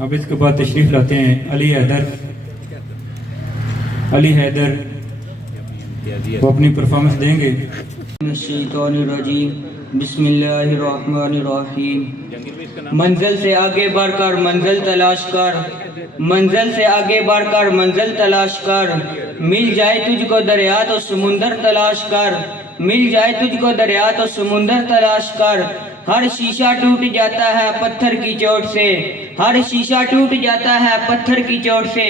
اب اس کے بعد تشریف لاتے ہیں علی حیدر وہ اپنی پرفارمنس دیں گے۔ الشیطان الرجیم، بسم اللہ الرحمن الرحیم۔ منزل سے آگے بڑھ کر منزل تلاش کر، منزل سے آگے بڑھ کر منزل تلاش کر، مل جائے تجھ کو دریا تو سمندر تلاش کر، مل جائے تجھ کو دریا تو سمندر تلاش کر۔ ہر شیشہ ٹوٹ جاتا ہے پتھر کی چوٹ سے، ہر شیشہ ٹوٹ جاتا ہے پتھر کی چوٹ سے،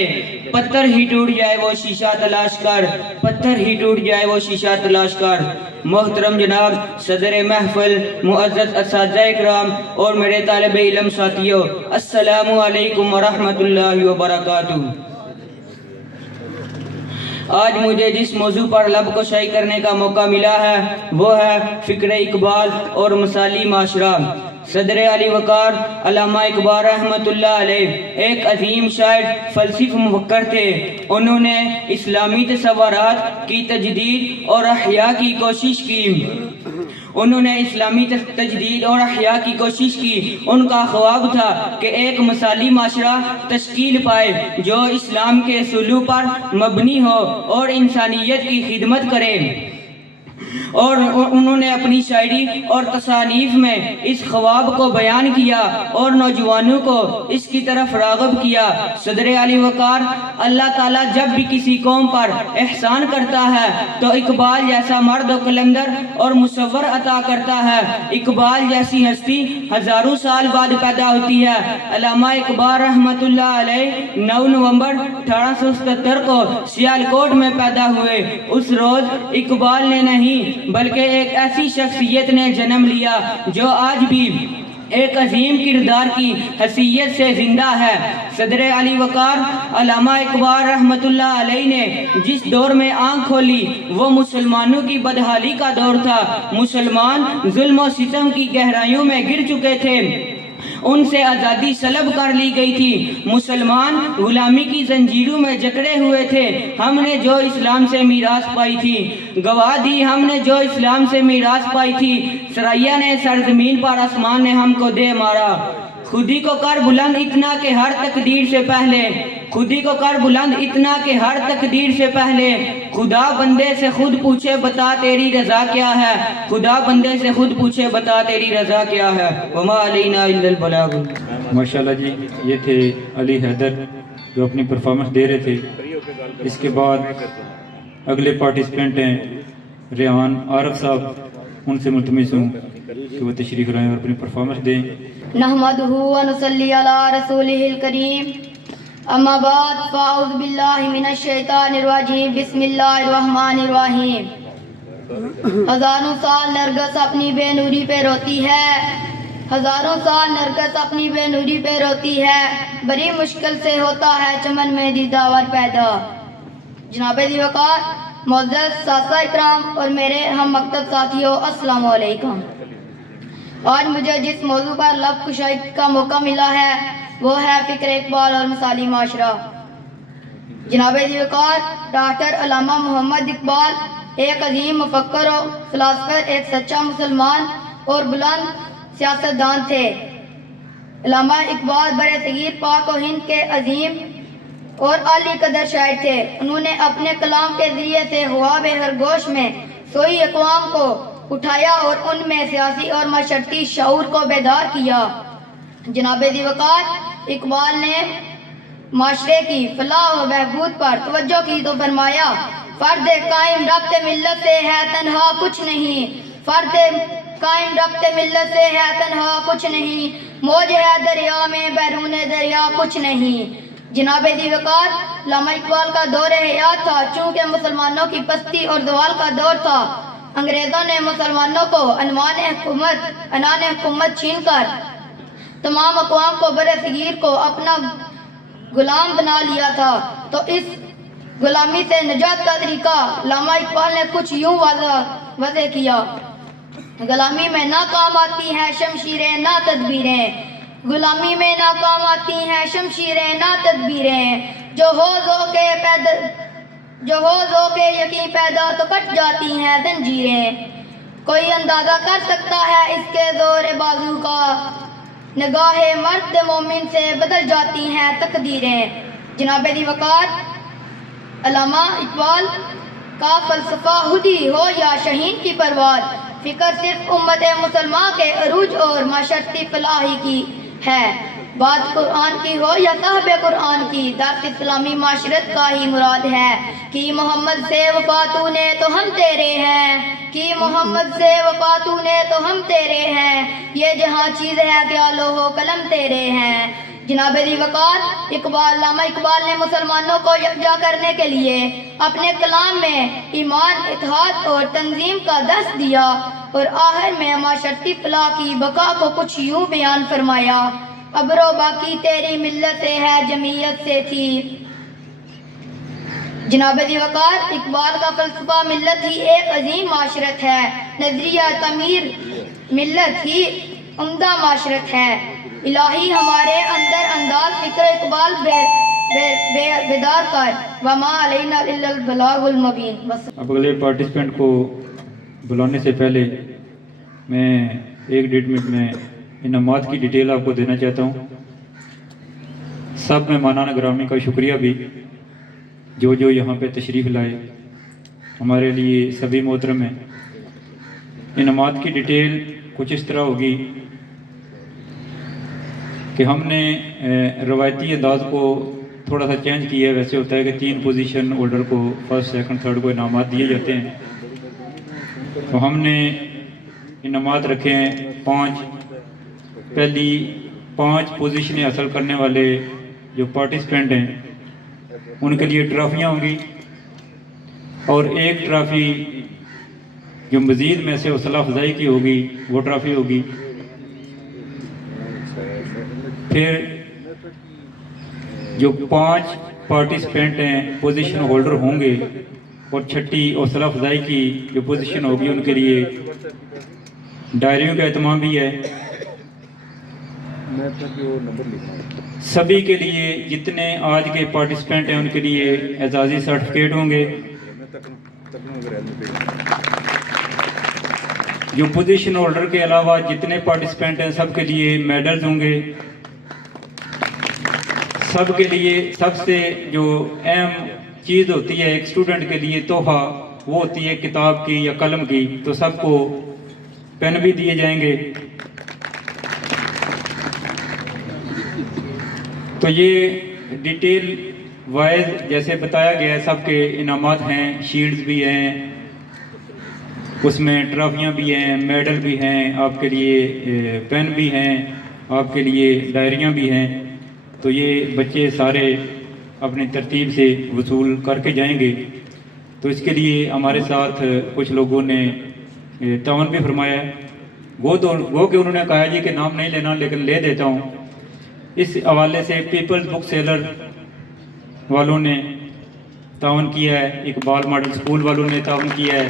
پتھر ہی ٹوٹ جائے وہ شیشہ تلاش کر، پتھر ہی ٹوٹ جائے وہ شیشہ تلاش کر۔ محترم جناب صدر محفل، معزز اساتذہ اکرام اور میرے طالب علم ساتھیوں، السلام علیکم ورحمۃ اللہ وبرکاتہ۔ آج مجھے جس موضوع پر لب کشائی کرنے کا موقع ملا ہے وہ ہے فکر اقبال اور مثالی معاشرہ۔ صدر علی وقار علامہ اقبال رحمۃ اللہ علیہ ایک عظیم شاعر، فلسفی مفکر تھے۔ انہوں نے اسلامی تصورات کی تجدید اور احیاء کی کوشش کی، انہوں نے اسلامی تجدید اور احیاء کی کوشش کی۔ ان کا خواب تھا کہ ایک مثالی معاشرہ تشکیل پائے جو اسلام کے اصولوں پر مبنی ہو اور انسانیت کی خدمت کرے، اور انہوں نے اپنی شاعری اور تصانیف میں اس خواب کو بیان کیا اور نوجوانوں کو اس کی طرف راغب کیا۔ صدر علی وقار، اللہ تعالیٰ جب بھی کسی قوم پر احسان کرتا ہے تو اقبال جیسا مرد و قلندر اور مصور عطا کرتا ہے۔ اقبال جیسی ہستی ہزاروں سال بعد پیدا ہوتی ہے۔ علامہ اقبال رحمۃ اللہ علیہ 9 نومبر 1877 کو سیالکوٹ میں پیدا ہوئے۔ اس روز اقبال نے نہیں بلکہ ایک ایسی شخصیت نے جنم لیا جو آج بھی ایک عظیم کردار کی حیثیت سے زندہ ہے۔ صدر علی وقار علامہ اقبال رحمۃ اللہ علیہ نے جس دور میں آنکھ کھولی وہ مسلمانوں کی بدحالی کا دور تھا۔ مسلمان ظلم و ستم کی گہرائیوں میں گر چکے تھے، ان سے آزادی سلب کر لی گئی تھی، مسلمان غلامی کی زنجیروں میں جکڑے ہوئے تھے۔ ہم نے جو اسلام سے میراث پائی تھی، گواہ دی ہم نے جو اسلام سے میراث پائی تھی، سریا نے سرزمین پر آسمان نے ہم کو دے مارا۔ خودی کو کر بلند اتنا کہ ہر تقدیر سے پہلے، خودی کو کر بلند اتنا کہ ہر تقدیر سے پہلے، خدا بندے سے خود پوچھے بتا تیری رضا کیا ہے، خدا بندے سے خود پوچھے بتا تیری رضا کیا ہے، وما علینا الا البلاغ۔ ماشاءاللہ جی، یہ تھے علی حیدر جو اپنی پرفارمنس دے رہے تھے۔ اس کے بعد اگلے پارٹیسپینٹ ہیں ریحان عارف صاحب، ان سے ملتمس ہوں کہ وہ تشریف لائیں اور اپنی پرفارمنس دیں۔ نحمدہ ونصلی علی رسولہ الکریم، اما بعد فاعوذ باللہ من الشیطان الرجیم، بسم اللہ الرحمن الرحیم۔ ہزاروں سال نرگس اپنی بے نوری پہ روتی ہے، ہزاروں سال نرگس اپنی بے نوری پہ روتی ہے، بڑی مشکل سے ہوتا ہے چمن میں دیداور پیدا۔ جناب علی وقار، معزز اساتذہ اکرام اور میرے ہم مکتب ساتھیوں، السلام علیکم۔ آج مجھے جس موضوع پر لب کشائی کا موقع ملا ہے وہ ہے فکر اقبال اور مثالی معاشرہ۔ جناب علی وقار ڈاکٹر علامہ محمد اقبال ایک عظیم مفکر و فلاسفر، ایک سچا مسلمان اور بلند سیاستدان تھے۔ علامہ اقبال برصغیر پاک و ہند کے عظیم اور اعلی قدر شاعر تھے۔ انہوں نے اپنے کلام کے ذریعے سے خواب خرگوش میں سوئی اقوام کو اٹھایا اور ان میں سیاسی اور معاشرتی شعور کو بیدار کیا۔ جناب علی وقار اقبال نے معاشرے کی فلاح و بہبود پر توجہ کی تو فرمایا، فرد قائم ربط ملت سے ہے تنہا کچھ نہیں، فرد قائم ربط ملت سے ہے تنہا کچھ نہیں، موج ہے دریا میں بیرون دریا کچھ نہیں۔ جناب علی وقار علامہ اقبال کا دور حیات تھا، چونکہ مسلمانوں کی پستی اور زوال کا دور تھا۔ انگریزوں نے مسلمانوں کو عنان حکومت چھین کر تمام اقوام کو برصغیر کو اپنا غلام بنا لیا تھا، تو اس غلامی سے نجات کا طریقہ علامہ اقبال نے کچھ یوں وضع کیا: غلامی میں ناکام آتی ہیں شمشیریں نہ تدبیریں، غلامی میں ناکام آتی ہیں شمشیریں نہ تدبیریں، جو ہو ذوق یقین پیدا تو کٹ جاتی ہیں زنجیریں، کوئی اندازہ کر سکتا ہے اس کے زور بازو کا، نگاہ مرد مومن سے بدل جاتی ہیں تقدیریں. جناب دی وقار علامہ اقبال کا فلسفہ ہدی ہو یا شہین کی پرواز، فکر صرف امت مسلمہ کے عروج اور معاشرتی فلاحی کی ہے. بات قرآن کی ہو یا صاحب قرآن کی، درس اسلامی معاشرت کا ہی مراد ہے. کہ محمد سے وفا تو نے تو ہم تیرے ہیں، کہ محمد سے وفا تو نے تو ہم تیرے ہیں، یہ جہاں چیز ہے کیا لوح و قلم تیرے ہیں. جناب دی وقار علامہ اقبال نے مسلمانوں کو یکجا کرنے کے لیے اپنے کلام میں ایمان، اتحاد اور تنظیم کا درس دیا اور آخر میں معاشرتی فلاح کی بقا کو کچھ یوں بیان فرمایا: ابرو باقی تیری ملت سے ہے جمعیت سے تھی. جناب دی وقار اقبال کا فلسفہ ملت ہی ایک عظیم معاشرت ہے، نظریہ تعمیر ملت ہی عمدہ معاشرت ہے. الہی ہمارے اندر انداز فکر اقبال بیدار کر، وما علینا الا البلاغ المبین. اب اگلے پارٹیسپینٹ کو بلانے سے پہلے میں 1-1.5 منٹ میں انعامات کی ڈیٹیل آپ کو دینا چاہتا ہوں. سب مہمانان گرامی کا شکریہ بھی جو یہاں پہ تشریف لائے، ہمارے لیے سبھی محترم ہیں. انعامات کی ڈیٹیل کچھ اس طرح ہوگی کہ ہم نے روایتی انداز کو تھوڑا سا چینج کیا ہے. ویسے ہوتا ہے کہ 3 پوزیشن ہولڈر کو فرسٹ، سیکنڈ، تھرڈ کو انعامات دیے جاتے ہیں، تو ہم نے انعامات رکھے ہیں 5. پہلی 5 پوزیشنیں حاصل کرنے والے جو پارٹیسپینٹ ہیں ان کے لیے ٹرافیاں ہوں گی، اور 1 ٹرافی جو مزید میں سے حوصلہ افزائی کی ہوگی وہ ٹرافی ہوگی. پھر جو 5 پارٹیسپینٹ ہیں پوزیشن ہولڈر ہوں گے، اور 6ٹھی حوصلہ افزائی کی جو پوزیشن ہوگی ان کے لیے ڈائریوں کا اہتمام بھی ہے. سبھی کے لیے جتنے آج کے پارٹیسپینٹ ہیں ان کے لیے اعزازی سرٹیفکیٹ ہوں گے. جو پوزیشن ہولڈر کے علاوہ جتنے پارٹیسپینٹ ہیں سب کے لیے میڈلز ہوں گے. سب کے لیے سب سے جو اہم چیز ہوتی ہے ایک اسٹوڈنٹ کے لیے تحفہ، وہ ہوتی ہے کتاب کی یا قلم کی، تو سب کو پین بھی دیے جائیں گے. تو یہ ڈیٹیل وائز جیسے بتایا گیا ہے سب کے انعامات ہیں، شیلڈز بھی ہیں، اس میں ٹرافیاں بھی ہیں، میڈل بھی ہیں، آپ کے لیے پین بھی ہیں، آپ کے لیے ڈائریاں بھی ہیں. تو یہ بچے سارے اپنی ترتیب سے وصول کر کے جائیں گے. تو اس کے لیے ہمارے ساتھ کچھ لوگوں نے تعاون بھی فرمایا ہے. وہ کہ انہوں نے کہا جی کہ نام نہیں لینا لیکن لے دیتا ہوں. اس حوالے سے پیپلز بک سیلر والوں نے تعاون کیا ہے، اقبال ماڈل اسکول والوں نے تعاون کیا ہے،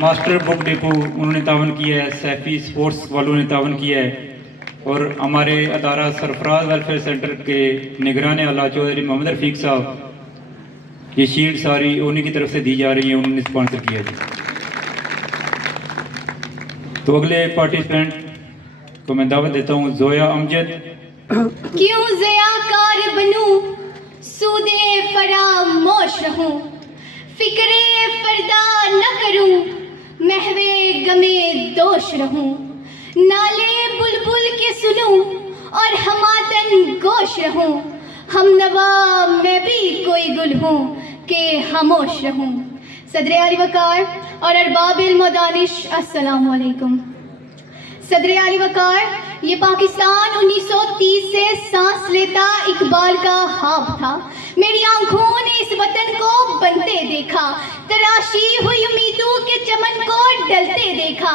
ماسٹر بک ڈپو انہوں نے تعاون کیا ہے، سیفی سپورٹس والوں نے تعاون کیا ہے، اور ہمارے ادارہ سرفراز ویلفیئر سینٹر کے نگران اعلیٰ چودھری محمد رفیق صاحب، یہ شیلڈ ساری انہی کی طرف سے دی جا رہی ہیں، انہوں نے اسپانسر کیا جی. تو اگلے پارٹیسپینٹ کو میں دعوت دیتا ہوں زویا امجد. کیوں ضیاءکار بنوں سودے فراموش رہوں، فکر فردا نہ کروں محوے غمے دوش رہوں، نالے بلبل کے سنوں اور ہماتن گوش رہوں، ہم نوا میں بھی کوئی گل ہوں کہ خاموش رہوں. صدر علی وقار اور ارباب علم و دانش السلام علیکم. صدر علی وقار، یہ پاکستان 1930 سے سانس لیتا اقبال کا خواب تھا. میری آنکھوں نے اس وطن کو بنتے دیکھا، تراشی ہوئی امیدوں کے چمن کو ڈلتے دیکھا.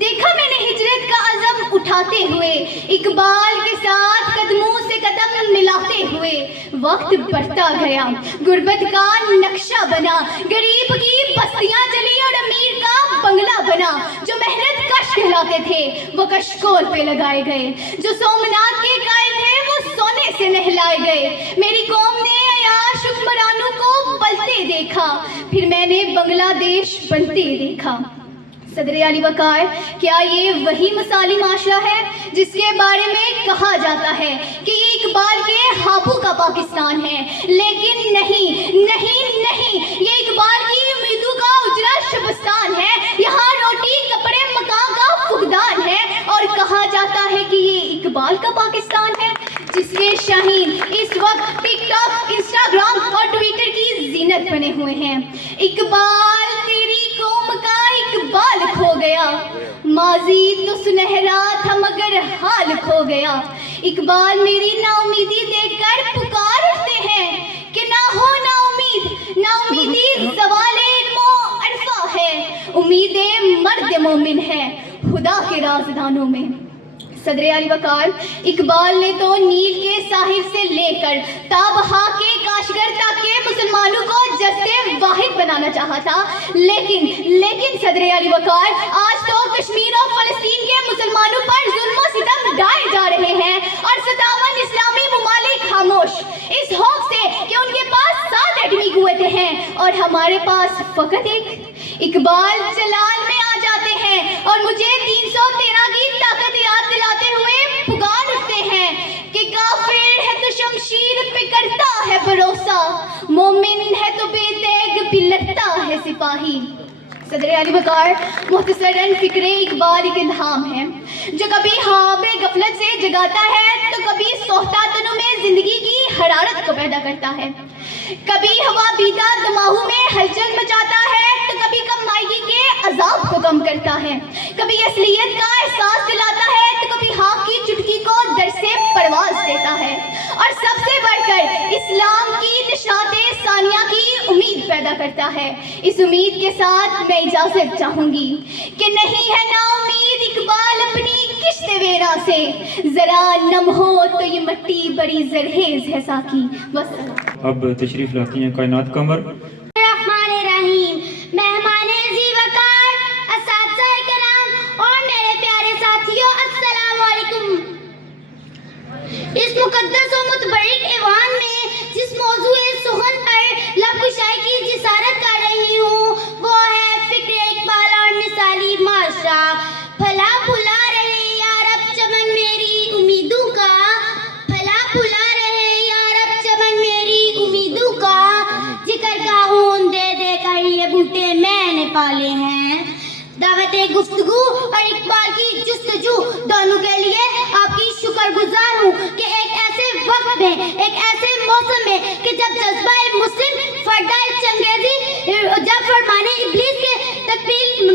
دیکھا میں نے ہجرت کا عزم اٹھاتے ہوئے، اقبال کے ساتھ قدموں سے قدم ملاتے ہوئے. وقت بڑھتا گیا، غربت کا نقشہ بنا، غریب کی بستیاں جلی اور امیر کا بنگلہ بنا. جو محنت کش کہلاتے تھے وہ کشکول پہ لگائے گئے، جو سومنات کے قائل تھے وہ سونے سے نہلائے گئے. میری قوم نے عیاش حکمرانوں کو پلتے دیکھا، پھر میں نے بنگلہ دیش بنتے دیکھا. صدر علی وقار، کیا یہ وہی مثالی معاشرہ ہے جس کے بارے میں کہا جاتا ہے کہ یہ اقبال کے ہابو کا پاکستان ہے؟ لیکن نہیں نہیں نہیں، یہ اقبال کی امیدوں کا اجڑا شبستان ہے، یہاں روٹی کپڑے مکان کا فقدان ہے، اور کہا جاتا ہے کہ یہ اقبال کا پاکستان ہے جس کے شاہین اس وقت ٹک ٹاک، انسٹاگرام اور ٹویٹر کی زینت بنے ہوئے ہیں۔ اقبال تیری قوم کا اقبال کھو گیا، ماضی تو سنہرا تھا مگر حال کھو گیا۔ اقبال میری نا امیدی دیکھ کر پکار اٹھتے ہیں کہ نہ ہو نا امید، نا امیدی زوال علم و عرفہ ہے، امید مرد مومن ہے خدا کے رازدانوں میں۔ صدر علی وقار، اقبال نے تو نیل کے ساحل سے لے کر تابہا کے کاشگر تک کے مسلمانوں کو جستے واحد بنانا چاہا تھا، لیکن صدر علی وقار، آج تو کشمیر اور فلسطین کے مسلمانوں پر ظلم و ستم ڈھائے جا رہے ہیں اور 57 اسلامی ممالک خاموش، اس خوف سے کہ ان کے پاس 7 ایٹمی قوتیں ہیں اور ہمارے پاس فقط ایک۔ اقبال جلال میں آ جاتے ہیں اور مجھے 313 کی طاقت یاد دلاتے ہوئے پکار اٹھتے ہیں کہ کافر ہے تو شمشیر پہ کرتا ہے بھروسہ، مومن ہے تو بے تیغ بھی لڑتا ہے سپاہی۔ صدر علی وقار، مختصراً فکر اقبال ایک الہام ہے جو کبھی خواب غفلت سے جگاتا ہے تو کبھی سوختہ تنوں میں زندگی کی حرارت کو پیدا کرتا ہے، کبھی ہوا بیدہ دماغوں میں ہلچل مچاتا ہے تو کبھی کمائیگی کے عذاب کو کم کرتا ہے، کبھی اصلیت کا احساس دلاتا ہے تو کبھی خاک کی چٹکی کو در سے پرواز دیتا ہے، اور سب سے بڑھ کر اسلام کی نشاط ثانیہ کی امید پیدا کرتا ہے۔ اس امید کے ساتھ میں اجازت چاہوں گی کہ نہیں ہے نا امید اقبال اپنی کشت ویرا سے، ذرا نم ہو تو یہ مٹی بڑی زرخیز ہے ساقی۔ بس اب تشریف لاتی ہیں کائنات قمر۔ الرحمن الرحیم، مہمان عزیز وقار، اساتذہ کرام اور میرے پیارے ساتھیوں، السلام علیکم۔ اس مقدس و متبرک ایوان میں جس موضوع سخن پر لب کشائی کی جسارت کر رہی ہوں وہ ہے فکر اقبال اور مثالی معاشرہ۔ پھلا پھلا رہے یارب چمن میری امیدوں کا، پھلا پھلا رہے یارب چمن میری امیدوں کا، ذکر کا خون دے دے کر یہ بوٹے میں نے پالے ہیں۔ دعوت گفتگو اور اقبال کی جستجو دونوں کے لیے آپ کی شکر گزار ہوں کہ ایک ایسے وقت میں، ایک ایسے موسم میں کہ جب جذبہ مسلم فردہ چنگیزی، جب فرمانے ابلیس کے تکمیل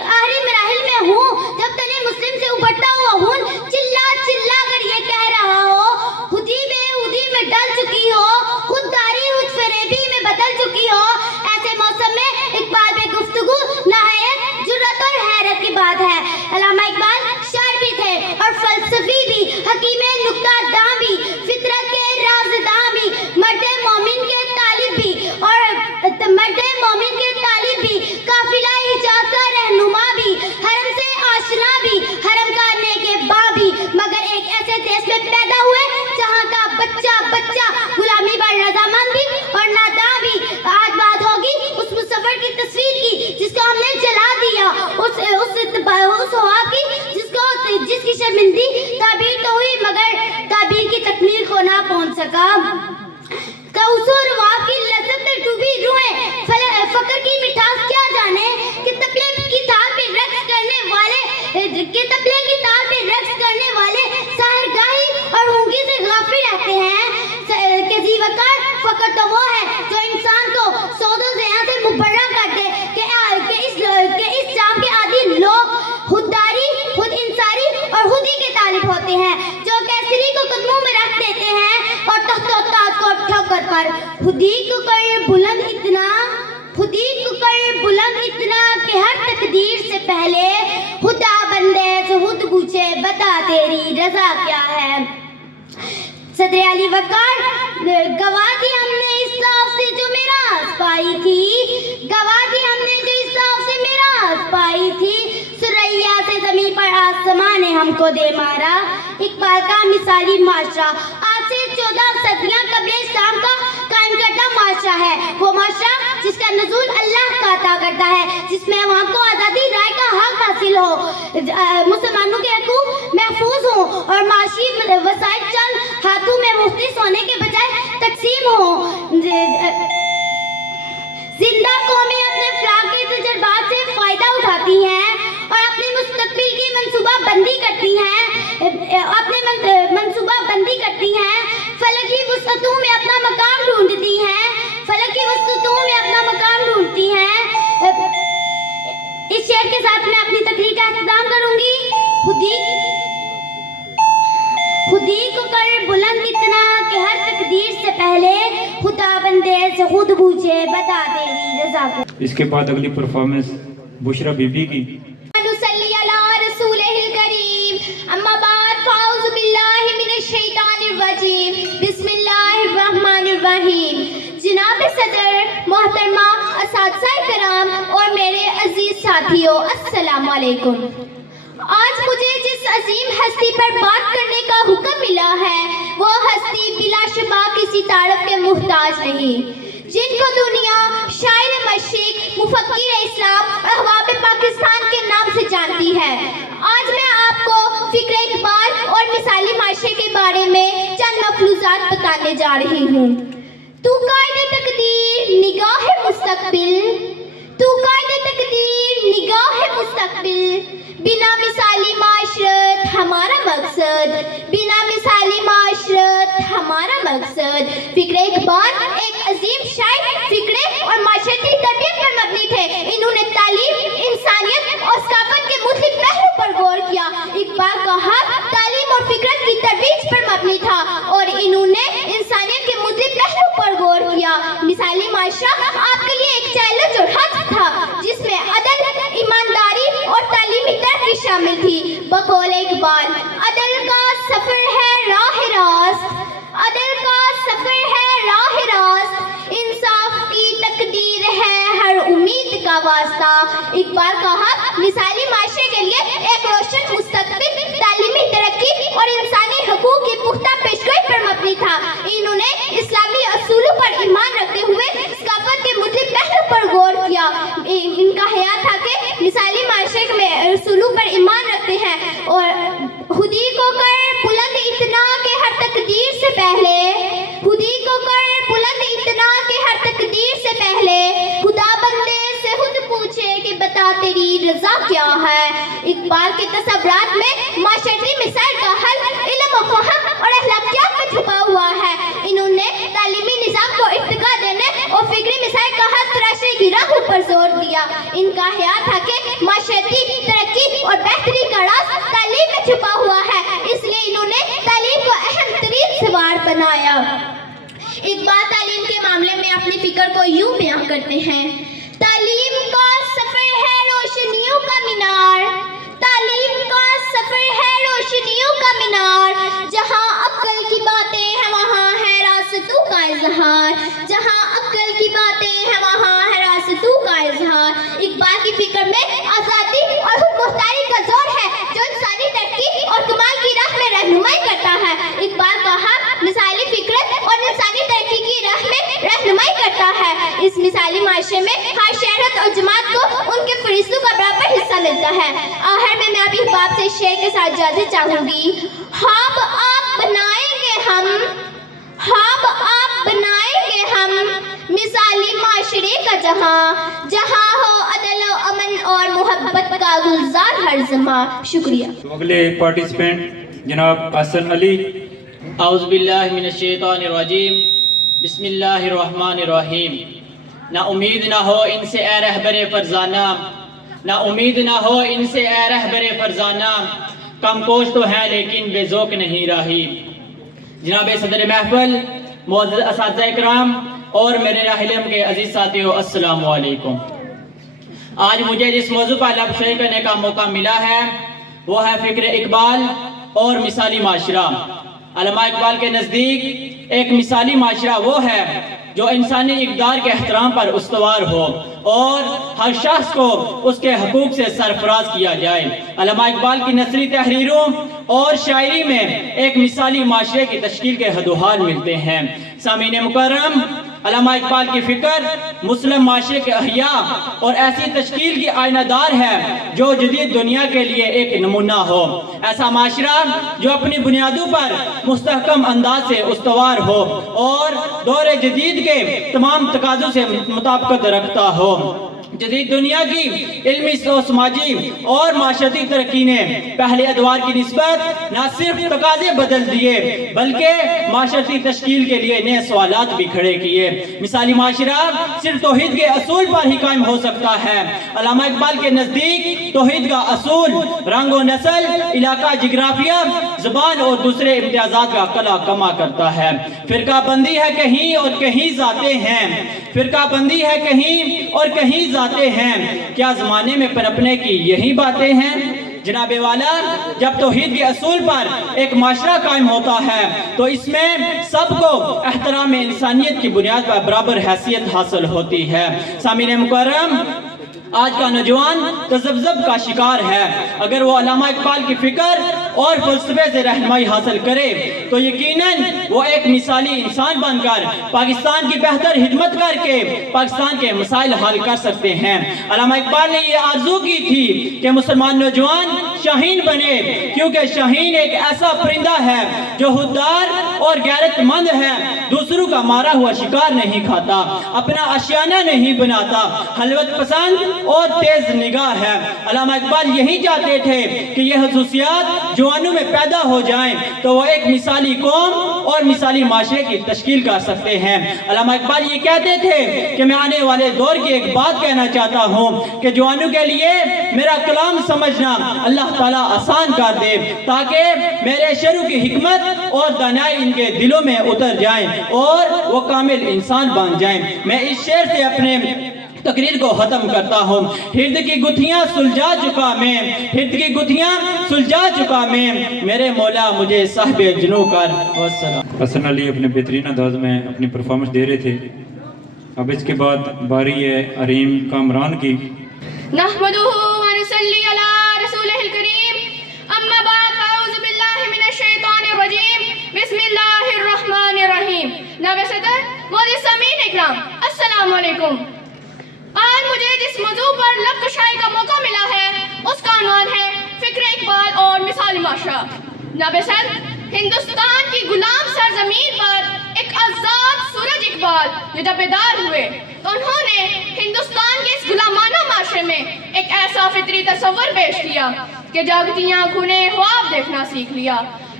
آخری مراحل میں ہوں، جب تنے مسلم سے ابھرتا ہوا ہوں، چلا چلا کر یہ کہہ رہا ہو، خودی بے خودی میں ڈل چکی ہو، خودداری خود فریبی میں بدل چکی ہو، ایسے موسم میں اقبال پہ گفتگو نہایت جرأت اور حیرت کی بات ہے۔ علامہ اقبال شاعر بھی تھے اور فلسفی بھی، حکیم نکتہ داں بھی، فطرت کے رازداں بھی، مرد مومن کے طالب بھی، اور مرد مومن کے طالب بھی، قافلہ حجاز کا رہنما بھی، حرم سے آشنا بھی، حرم کا نیک باں بھی، مگر ایک ایسے دیش میں پیدا ہوئے جہاں کا بچہ غلامی پر رضامند بھی اور ناداں بھی۔ آج بات ہوگی اس مصور کی تصویر کی جس کو ہم نے جلا دیا، اس ہوا کی جس کی شرمندی تعبیر تو ہوئی مگر تعبیر کی تکمیل کو نہ پہنچ سکا۔ کوثر و رواب کی لذت میں ڈوبی روحیں فقر کی مٹھاس کیا جانے، کہ تبلے کی تال پہ رقص کرنے والے سحرگاہی اور ہونگی سے غافل رہتے ہیں کہ ذی وقار فقر تو وہ ہے جو انسان کو سود و زیاں سے مبرہ کر دے کہ اس جام کے عادی لوگ خودداری، خود انصاری اور خودی کے طالب ہوتے ہیں، جو کیسری کو قدموں میں رکھ دیتے ہیں اور تخت و تاج کو ٹھوکر پر خودی کو کر بلند اتنا کہ ہر تقدیر سے پہلے خدا بندے سے خود پوچھے بتا تیری رضا کیا ہے۔ صدر علی وقار، گواہ دی ہم نے اسلاف سے جو میراث پائی تھی، گواہ دی ہم نے جو اسلاف سے میراث پائی تھی، سریا سے زمین پر آسمان نے ہم کو دے مارا۔ اقبال کا مثالی معاشرہ آج سے 14 صدیاں قبل اسلام کا قائم کردہ معاشرہ معاشرہ ہے، وہ معاشرہ جس کا نزول اللہ کا عطا کرتا ہے، جس میں عوام کو آزادی رائے کا حق حاصل ہو، مسلمانوں کے حقوق محفوظ ہوں اور معاشی وسائل چند ہاتھوں میں مختص ہونے کے بجائے تقسیم ہوں۔ زندہ قومیں اپنے فلاح کے تجربات سے فائدہ اٹھاتی ہیں اور اپنے مستقبل کی منصوبہ بندی کرتی ہیں، فلکی وسعتوں میں اپنا مقام ڈھونڈتی ہیں، اس شعر کے ساتھ میں اپنی تقریر کا اختتام کروں گی۔ خودی کو کر بلند اتنا کہ ہر تقدیر سے پہلے خدا بندے سے خود پوچھے بتا تیری رضا کو۔ اس کے بعد اگلی پرفارمنس بشرا بی بی کی۔ نصلی علی رسولہ الکریم، اما بعد فاعوذ باللہ من الشیطان الرجیم، بسم اللہ الرحمن الرحیم۔ جناب صدر، محترمہ اساتذہ کرام اور میرے عزیز ساتھیوں، السلام علیکم۔ آج مجھے جس عظیم ہستی پر بات کرنے کا حکم ملا ہے وہ ہستی بلا شبہ کسی تعارف کے محتاج نہیں، جن کو دنیا شاعر مشرق، مفکر اسلام اور احباب پاکستان کے نام سے جانتی ہے۔ آج میں آپ کو فکر اقبال اور مثالی معاشرے کے بارے میں چند مفروضات بتانے جا رہی ہوں۔ تو قائد تقدیر نگاہ مستقبل، بنا مثالی معاشرت ہمارا مقصد۔ فکر اقبال ایک عظیم شاعر، فکرے اور معاشرتی تربیت پر مبنی تھے۔ انہوں نے تعلیم، انسانیت اور ثقافت کے مختلف پہلو پر غور کیا۔ اقبال کا ہاتھ تعلیم اور فکرت کی ترویج پر مبنی تھا اور انہوں نے انسانیت کے مختلف پہلو پر غور کیا۔ مثالی معاشرہ آپ کے لیے ایک چیلنج اور ہدف تھا جس میں عدل، ایمانداری اور تعلیمی ترقی شامل تھی۔ بقول اقبال، عدل کا سفر ہے راہ راست، انصاف کی تقدیر ہے ہر امید کا واسطہ۔ اقبال کا حق مثالی معاشرے کے لیے ایک روشن مستقبل، تعلیمی ترقی اور انسانی حقوق کی پختہ پیشگوئی پر مبنی تھا۔ انہوں نے اسلامی اصولوں پر ایمان رکھتے ہوئے ثقافت کے مختلف پہلو پر غور کیا۔ ان کا خیال تھا کہ مثالی معاشرے میں اصولوں پر ایمان رکھتے ہیں اور خودی کو کر بلند اتنا کہ ہر تقدیر سے پہلے خدا بندے سے خود پوچھے کہ بتا تیری رضا کیا ہے۔ اقبال کے تصورات میں معاشرتی مسائل کا حل علم و فہم اور اخلاقیات میں چھپا ہوا ہے۔ انہوں نے تعلیمی نظام کو ارتقا دینے اور فکری مسائل کا حل تراشنے کی راہوں پر زور دیا۔ ان کا خیال تھا کہ معاشرتی ترقی اور بہتری کا راز تعلیم میں چھپا ہوا ہے، اس لیے انہوں نے تعلیم کو اہم ترین سوال بنایا۔ اقبال تعلیم کے معاملے میں اپنی فکر کو یوں بیان کرتے ہیں: تعلیم کا سفر ہے روشنیوں کا مینار، جہاں عقل کی باتیں ہیں وہاں ہے راستوں کا اظہار۔ اقبال کی فکر میں آزادی اور خود مختاری کا زور ہے جو انسانی ترقی اور کمال کی راہ میں رہنمائی کرتا ہے۔ اقبال کا حق مثالی فکرت اور انسانی ترقی کی راہ میں رہنمائی کرتا ہے۔ اس مثالی معاشرے میں ہر شہرت اور جماعت کو ان کے فرشتوں کا برابر حصہ ملتا ہے۔ آخر میں ابھی باپ سے شعر کے ساتھ اجازت چاہوں گی۔ خواب آپ بنائیں گے ہم مثالی معاشرے کا جہاں ہو عدل و امن اور محبت کا گلزار ہر زمان۔ شکریہ۔ اگلے پارٹیسپینٹ جناب حسن علی۔ اعوذ باللہ من الشیطان الرجیم، بسم اللہ الرحمن الرحیم۔ نہ امید نہ ہو ان سے اے رہبر فرزانہ، کم کوش تو ہیں لیکن بے ذوق نہیں راہی۔ جناب صدر محفل، معزز اساتذہ اکرام اور میرے راہلم کے عزیز ساتھیوں، السلام علیکم۔ آج مجھے جس موضوع پر لب شیع کرنے کا موقع ملا ہے وہ ہے فکر اقبال اور مثالی معاشرہ۔ علامہ اقبال کے نزدیک ایک مثالی معاشرہ وہ ہے جو انسانی اقدار کے احترام پر استوار ہو اور ہر شخص کو اس کے حقوق سے سرفراز کیا جائے۔ علامہ اقبال کی نثری تحریروں اور شاعری میں ایک مثالی معاشرے کی تشکیل کے حد و حال ملتے ہیں۔ سامعین مکرم، علامہ اقبال کی فکر مسلم معاشرے کے احیا اور ایسی تشکیل کی آئینہ دار ہے جو جدید دنیا کے لیے ایک نمونہ ہو، ایسا معاشرہ جو اپنی بنیادوں پر مستحکم انداز سے استوار ہو اور دور جدید کے تمام تقاضوں سے مطابقت رکھتا ہو۔ جدید دنیا کی علمی و سماجی اور معاشرتی ترقی نے پہلے ادوار کی نسبت نہ صرف تقاضے بدل دیے بلکہ معاشرتی تشکیل کے لیے نئے سوالات بھی کھڑے کیے۔ مثالی معاشرہ صرف توحید کے اصول پر ہی قائم ہو سکتا ہے۔ علامہ اقبال کے نزدیک توحید کا اصول رنگ و نسل، علاقہ، جغرافیہ، زبان اور دوسرے امتیازات کا قلع کما کرتا ہے۔ فرقہ بندی ہے کہیں اور کہیں ذاتیں ہیں، فرقہ بندی ہے کہیں اور کہیں ذاتیں ہیں، کیا زمانے میں پنپنے کی یہی باتیں ہیں؟ جناب والا، جب توحید کے اصول پر ایک معاشرہ قائم ہوتا ہے تو اس میں سب کو احترام انسانیت کی بنیاد پر برابر حیثیت حاصل ہوتی ہے۔ سامعین مکرم، آج کا نوجوان تذبذب کا شکار ہے۔ اگر وہ علامہ اقبال کی فکر اور فلسفے سے رہنمائی حاصل کرے تو یقیناً وہ ایک مثالی انسان بن کر پاکستان کی بہتر خدمت کر کے پاکستان کے مسائل حل کر سکتے ہیں۔ علامہ اقبال نے یہ آرزو کی تھی کہ مسلمان نوجوان شاہین بنے، کیونکہ شاہین ایک ایسا پرندہ ہے جو خوددار اور غیرت مند ہے، دوسروں کا مارا ہوا شکار نہیں کھاتا، اپنا آشیانہ نہیں بناتا، خلوت پسند اور تیز نگاہ ہے۔ علامہ اقبال یہی چاہتے تھے کہ یہ خصوصیات جوانوں میں پیدا ہو جائیں تو وہ ایک مثالی قوم اور مثالی معاشرے کی تشکیل کر سکتے ہیں۔ علامہ اقبال یہ کہتے تھے کہ میں آنے والے دور کی ایک بات کہنا چاہتا ہوں کہ جوانوں کے لیے میرا کلام سمجھنا اللہ تعالیٰ آسان کر دے تاکہ میرے شروع کی حکمت اور دانائی ان کے دلوں میں اتر جائیں اور وہ کامل انسان بن جائیں۔ میں اس شعر سے اپنے تقریر کو ختم کرتا ہوں۔ ہرد کی گتھیاں سلجھا چکا میں، ہرد کی گتھیاں سلجھا چکا میں، میرے مولا مجھے صاحب جنو کر۔ والسلام۔ حسن علی اپنے بہترین انداز میں اپنی پرفارمنس دے رہے تھے۔ اب اس کے بعد باری ہے حریم کامران کی۔ نحمده ونصلي على رسوله الكريم اما بعد فاعوذ بالله من الشیطان الرجیم بسم اللہ الرحمن الرحیم۔ نائب صدر، معزز سامعین اکرام، السلام علیکم۔ آج مجھے جس موضوع پر لب کشائی کا موقع ملا ہے اس کا عنوان ہے فکر اقبال اور مثالی معاشرہ۔ نائب صدر، ہندوستان کی غلام سرزمین پر ایک آزاد سورج اقبال جو جب بیدار ہوئے تو انہوں نے ہندوستان کے اس غلامانہ معاشرے میں ایک ایسا فطری تصور پیش کیا کہ جاگتی آنکھوں نے خواب دیکھنا سیکھ لیا۔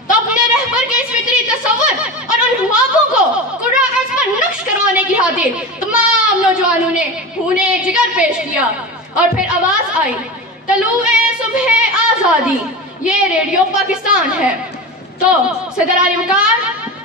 تو اپنے رہبر کے اس فطری تصور اور ان خوابوں کو قرآن ارض پر نقش کروانے کی خاطر تمام نوجوانوں نے خون جگر پیش کیا اور پھر آواز آئی، طلوع صبح آزادی، یہ ریڈیو پاکستان ہے۔ تو صدر عالی وقار،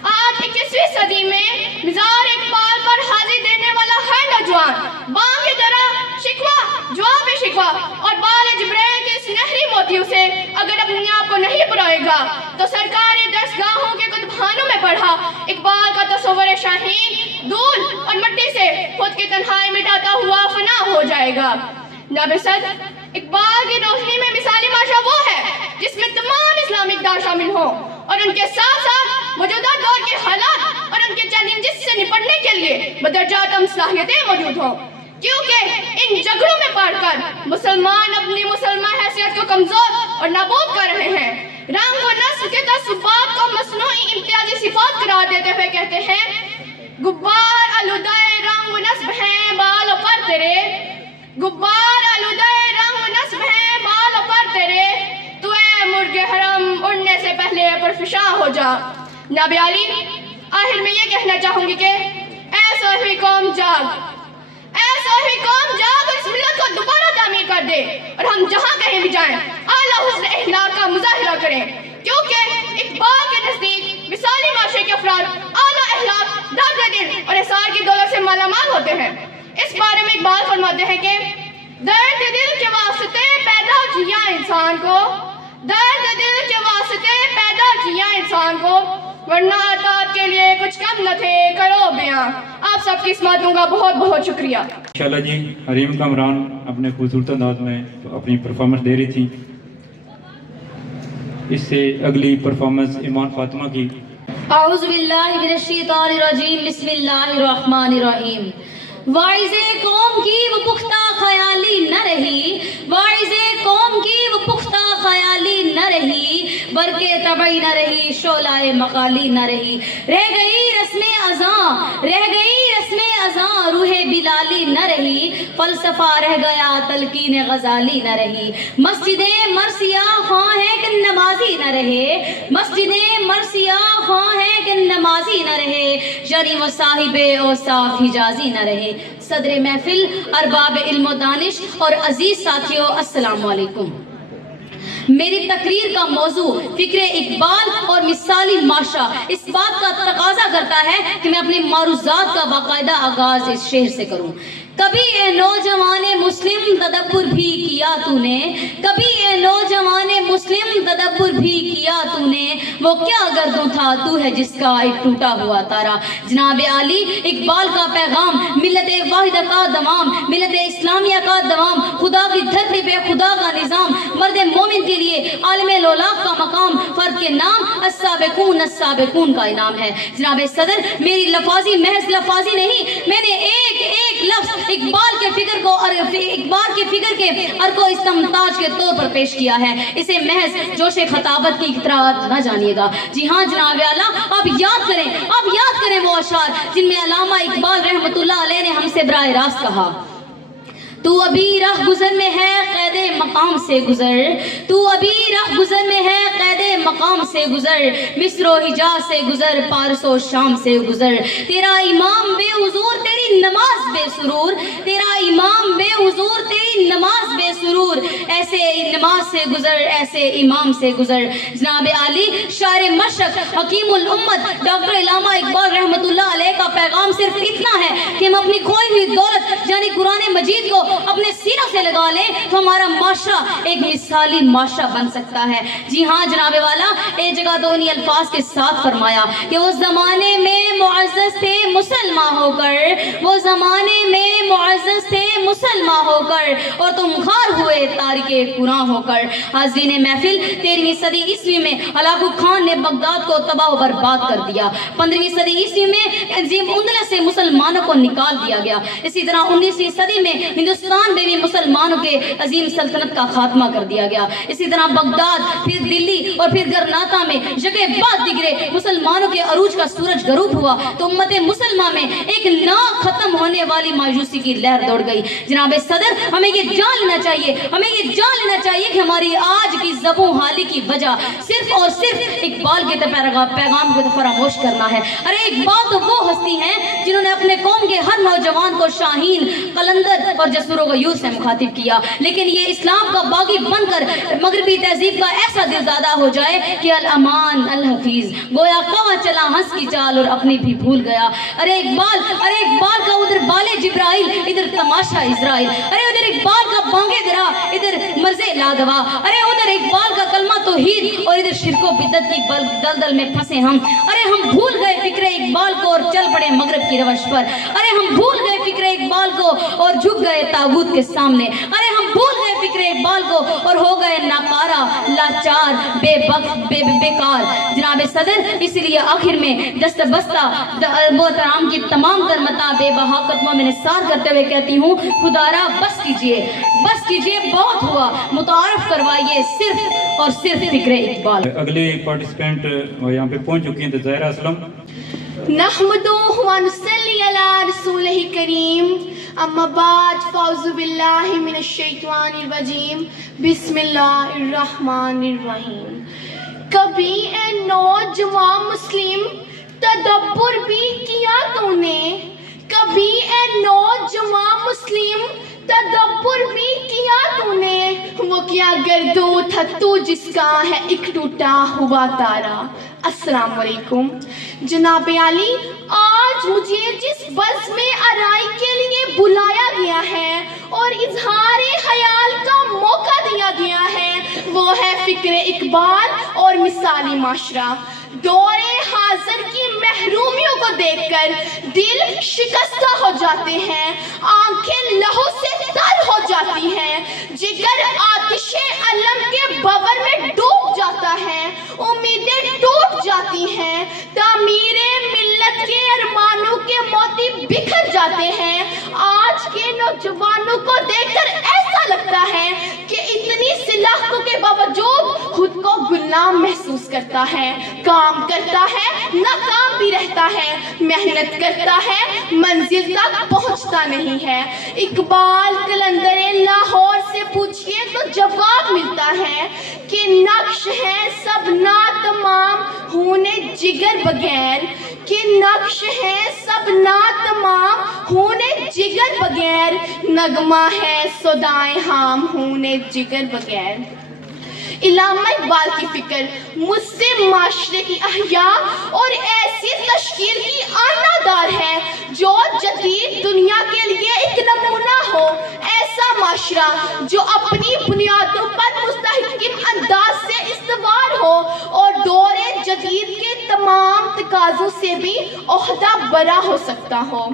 آج 21ویں صدی میں مزار اقبال پر حاضری دینے والا ہر نوجوان بانگ کی طرح شکوہ جواب شکوہ اور بال جبریل کے سنہری موتیوں سے اگر اپنے آپ کو نہیں پرائے گا تو سرکاری درسگاہوں کے کتبخانوں میں پڑھا اقبال کا تصور شاہین دھول اور مٹی سے خود کی تنہائی مٹاتا ہوا فنا ہو جائے گا۔ نائب صدر، اقبال کی روشنی میں مثالی معاشرہ وہ ہے جس میں تمام اسلامک اقدار شامل ہوں اور ان کے ساتھ ساتھ موجودہ دور کے حالات اور ان کے چیلنجز سے نپٹنے کے لیے بدرجات صلاحیتیں موجود ہوں، کیونکہ ان جھگڑوں میں پڑھ کر مسلمان اپنی مسلمان حیثیت کو کمزور اور نابود کر رہے ہیں۔ رنگ و نسل کے تعصبات کو مصنوعی امتیازی صفات قرار دیتے ہوئے کہتے ہیں، غبار آلودۂ رنگ و نسب ہیں بالوں پر تیرے، غبار آلودۂ رنگ و نسب ہیں بالوں پر تیرے، تو اے مرغ حرم اڑنے سے پہلے پرفشاں ہو جا۔ نائب عالی، آخر میں یہ کہنا چاہوں گی کہ اے صوفی قوم جاگ، اے صوفی قوم جاگ اور اس ملت کو دوبارہ تعمیر کر دے اور ہم جہاں کہیں بھی جائیں اعلیٰ حسن اخلاق کا مظاہرہ کریں، کیونکہ اقبال کے نزدیک مثالی معاشرے کے افراد اعلیٰ اخلاق، درد دل اور احسان کی دولت سے مالا مال ہوتے ہیں۔ اس بارے میں اقبال فرماتے ہیں کہ درد دل کے واسطے پیدا کیا انسان کو، درد دل کے واسطے پیدا کیا انسان کو، ورنہ اطاعت کے لیے کچھ کم نہ تھے، کرو بیاں۔ آپ سب کی اس باتوں کا بہت بہت شکریہ۔ انشاءاللہ جی، حریم کامران اپنے خوبصورت انداز میں اپنی پرفارمنس دے رہی تھی۔ اس سے اگلی پرفارمنس ایمان فاطمہ کی۔ اعوذ باللہ من الشیطان الرجیم بسم اللہ الرحمن الرحیم. واعظ قوم کی وہ پختہ خیالی نہ رہی، واعظ قوم کی وہ پختہ خیالی نہ رہی، برقِ طبعی نہ رہی، شعلۂ مقالی نہ رہی. رہ گئی رسم اذاں، رہ گئی رسم اذاں، روح بلالی نہ رہی، فلسفہ رہ گیا، تلقین غزالی نہ رہی. مسجدیں مرثیہ خواہ ہیں کہ نمازی نہ رہے، مسجدیں مرثیہ خواہ ہیں کہ نمازی نہ رہے، یعنی وہ صاحب اوصاف حجازی نہ رہے. صدر محفل، ارباب علم و دانش اور عزیز ساتھیوں، السلام علیکم. میری تقریر کا موضوع فکر اقبال اور مثالی معاشرہ اس بات کا تقاضا کرتا ہے کہ میں اپنے معروضات کا باقاعدہ آغاز اس شعر سے کروں. کبھی اے نوجوان مسلم تدبر بھی کیا تو نے، کبھی اے نوجوان مسلم تدبر بھی کیا تو نے، وہ کیا گردوں تھا تو ہے جس کا ایک ٹوٹا ہوا تارا. جناب عالی اقبال کا پیغام، ملت واحدہ کا دوام، ملت اسلامیہ کا دوام، خدا کی دھرتی پہ خدا کا نظام، مرد مومن کے لیے عالم لولاق کا مقام، فرد کے نام السابقون السابقون کا انعام ہے. جناب صدر، میری لفاظی محض لفاظی نہیں، میں نے ایک ایک لفظ اقبال کے فکر کو اور اقبال کے فکر کے ارکو استمتاج کے طور پر پیش کیا ہے. اسے محض جوش خطابت کی اطراعات نہ جانیے گا. جی ہاں جناب اعلیٰ، آپ یاد کریں وہ اشعار جن میں علامہ اقبال رحمۃ اللہ علیہ نے ہم سے براہ راست کہا: تو ابھی راہ گزر میں ہے قید مقام سے گزر، تو ابھی راہ گزر میں ہے قید مقام سے گزر، مصر و حجاز سے گزر، پارس و شام سے گزر. تیرا امام بے حضور تیری نماز بے سرور، تیرا امام بے حضور تیری نماز بے سرور، ایسے نماز سے گزر، ایسے امام سے گزر. جناب عالی شاعر مشرق، حکیم الامت ڈاکٹر علامہ اقبال رحمۃ اللہ علیہ کا پیغام صرف اتنا ہے کہ ہم اپنی کھوئی ہوئی دولت یعنی قرآن مجید کو اپنے سینوں سے لگا لیں تو ہمارا معاشرہ ایک مثالی معاشرہ بن سکتا ہے. جی ہاں جناب والا، ایک جگہ تو انہی الفاظ کے ساتھ فرمایا کہ وہ زمانے میں معزز تھے مسلمان ہو کر، وہ زمانے میں معزز تھے مسلمان ہو کر، اور تم خار ہوئے تارک قرآن ہو کر. حاضرین محفل، 13ویں صدی عیسوی میں ہلاکو خان نے بغداد کو تباہ و برباد کر دیا. 15ویں صدی عیسوی میں عظیم اندلس سے مسلمانوں کو نکال دیا گیا. اسی طرح 19ویں صدی میں ہندوستان میں بھی مسلمانوں کے عظیم سلطنت کا خاتمہ کر دیا گیا. اسی طرح بغداد، پھر دلی اور پھر گرناطہ میں جگہ بعد دیگرے مسلمانوں کے عروج کا سورج غروب ہوا تو امت مسلمہ میں ایک نا ختم ہونے والی مایوسی کی لہر دوڑ گئی. جناب صدر، ہمیں یہ جان لینا چاہیے کہ ہماری آج کی زبوں حالی کی وجہ صرف اور صرف اقبال کے پیغام کو فراموش کرنا ہے. ارے اقبال تو وہ ہستی ہیں جنہوں نے اپنے قوم کے ہر نوجوان کو شاہین، قلندر اور جسور و غیور سے مخاطب کیا، لیکن یہ اسلام کا باغی بن کر مغربی تہذیب کا ایسا دلدادہ ہو جائے کہ الامان الحفیظ، گویا کہاں چلا ہنس کی چال اور اپنی بھی بھول گیا. ارے اقبال کا ادھر بالے جبرائیل، ادھر تماشا اسرائیل. ارے ادھر اقبال کا بانگے درا، ادھر مرزے لادوا. ارے ادھر اقبال کا کلمہ توحید اور ادھر شرک و بدعت کی دلدل میں پھنسے ہم. ارے ہم بھول گئے فکر اقبال کو اور چل پڑے مغرب کی روش پر. ارے ہم بھول گئے فکر اقبال کو اور جھک گئے تاغوت کے سامنے. ارے ہم بھول گئے فکر اقبال کو اور ہو گئے ناکارہ، لاچار، بے بخت، بیکار. جناب صدر، اس لیے آخر میں دست بستہ محترام کی تمام تر متا بے بہا قدموں میں نثار کرتے ہوئے کہتی ہوں، خدارا بس کیجئے، بہت ہوا، متعارف کروائیے صرف اور صرف فکر اقبال. اگلے پارٹیسپینٹ یہاں پہ پہنچ چکی ہیں تو ظاہرہ اسلم. نحمدہ ونصلی علی رسولہ کریم، اما بعد فاعوذ باللہ من الشیطان الرجیم، بسم اللہ الرحمن الرحیم. کبھی اے نوجوان مسلم تدبر بھی کیا تو نے، کبھی اے نوجوان مسلم تدبر بھی کیا تو نے، وہ کیا گردو تھا تو جس کا ہے ایک ٹوٹا ہوا تارا. السلام علیکم. جناب عالی، آج مجھے جس بزم آرائی کے لیے بلایا گیا ہے اور اظہار خیال کا موقع دیا گیا ہے وہ ہے فکر اقبال اور مثالی معاشرہ. دور حاضر کی محرومیوں کو دیکھ کر دل شکستہ ہو جاتے ہیں، آنکھیں لہو سے تر ہو جاتی ہیں، جگر آتش علم کے بھور میں ڈوب جاتا ہے، امیدیں ٹوٹ جاتی ہیں، جاتے ہیں. آج کے نوجوانوں کو دیکھ کر ایسا لگتا ہے کہ اتنی صلاحیتوں کے باوجود خود کو غلام محسوس کرتا ہے. کام کرتا ہے, ناکام بھی رہتا ہے, محنت کرتا ہے, منزل تک پہنچتا نہیں ہے. اقبال قلندر لاہور سے پوچھئے تو جواب ملتا ہے کہ نقش ہے سب ناتمام خون جگر بغیر, کہ نقش ہے سب ناتمام خون جگر بغیر, نغمہ ہے صدائیں حام خون جگر بغیر. علامہ اقبال کی فکر مجھ سے معاشرے کی احیاء اور ایسی تشکیل کی آئینہ دار ہے جو جدید دنیا کے لیے ایک نمونہ ہو. ایسا معاشرہ جو اپنی بنیادوں پر مستحکم انداز سے استوار ہو اور دور جدید کے تمام تقاضوں سے بھی عہدہ برا ہو سکتا ہو.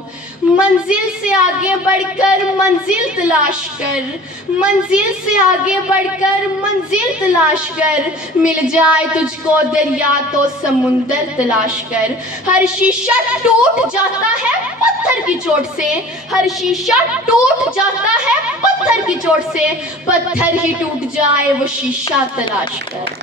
منزل سے آگے بڑھ کر منزل تلاش کر, منزل سے آگے بڑھ کر منزل تلاش کر, مل جائے تجھ کو دریا تو سمندر تلاش کر. ہر شیشہ ٹوٹ جاتا ہے پتھر کی چوٹ سے, ہر شیشہ ٹوٹ جاتا ہے پتھر کی چوٹ سے, پتھر ہی ٹوٹ جائے وہ شیشہ تلاش کر.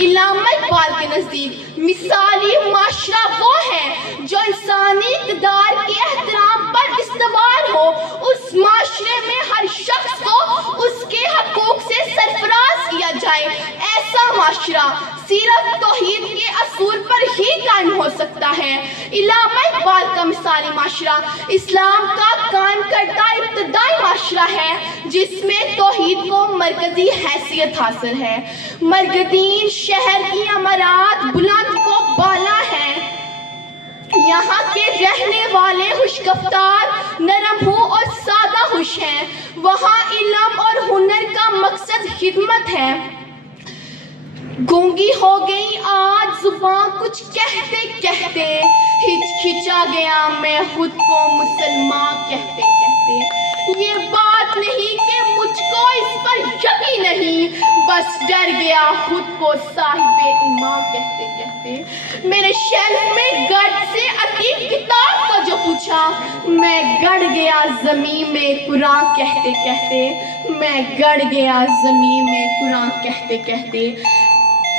علامہ اقبال کے نزدیک مثالی معاشرہ وہ ہے جو انسانی اقدار کے احترام پر استوار ہو. اس معاشرے میں ہر شخص کو اس کے حقوق سے سرفراز کیا جائے. ایسا معاشرہ صرف توحید کے اصول پر ہی قائم ہو سکتا ہے. علامہ اقبال کا مثالی معاشرہ اسلام کا قائم کردہ ابتدائی معاشرہ ہے جس میں توحید کو مرکزی حیثیت حاصل ہے. مرگدین شہر کی عمارات بلند کو بالا ہے. یہاں کے رہنے والے خوش گفتار, نرم ہو اور سادہ خوش ہیں. وہاں علم اور ہنر کا مقصد خدمت ہے. گونگی ہو گئی آج زباں کچھ کہتے کہتے, ہچکچا گیا میں خود کو مسلمان کہتے کہتے. یہ بات نہیں کہ مجھ کو اس پر یقین نہیں, بس ڈر گیا خود کو صاحب ایمان کہتے کہتے. میرے شیلف میں گرد سے عتیق کتاب کو جو پوچھا, میں گڑ گیا زمین میں قرآن کہتے کہتے, میں گڑ گیا زمین میں قرآن کہتے کہتے.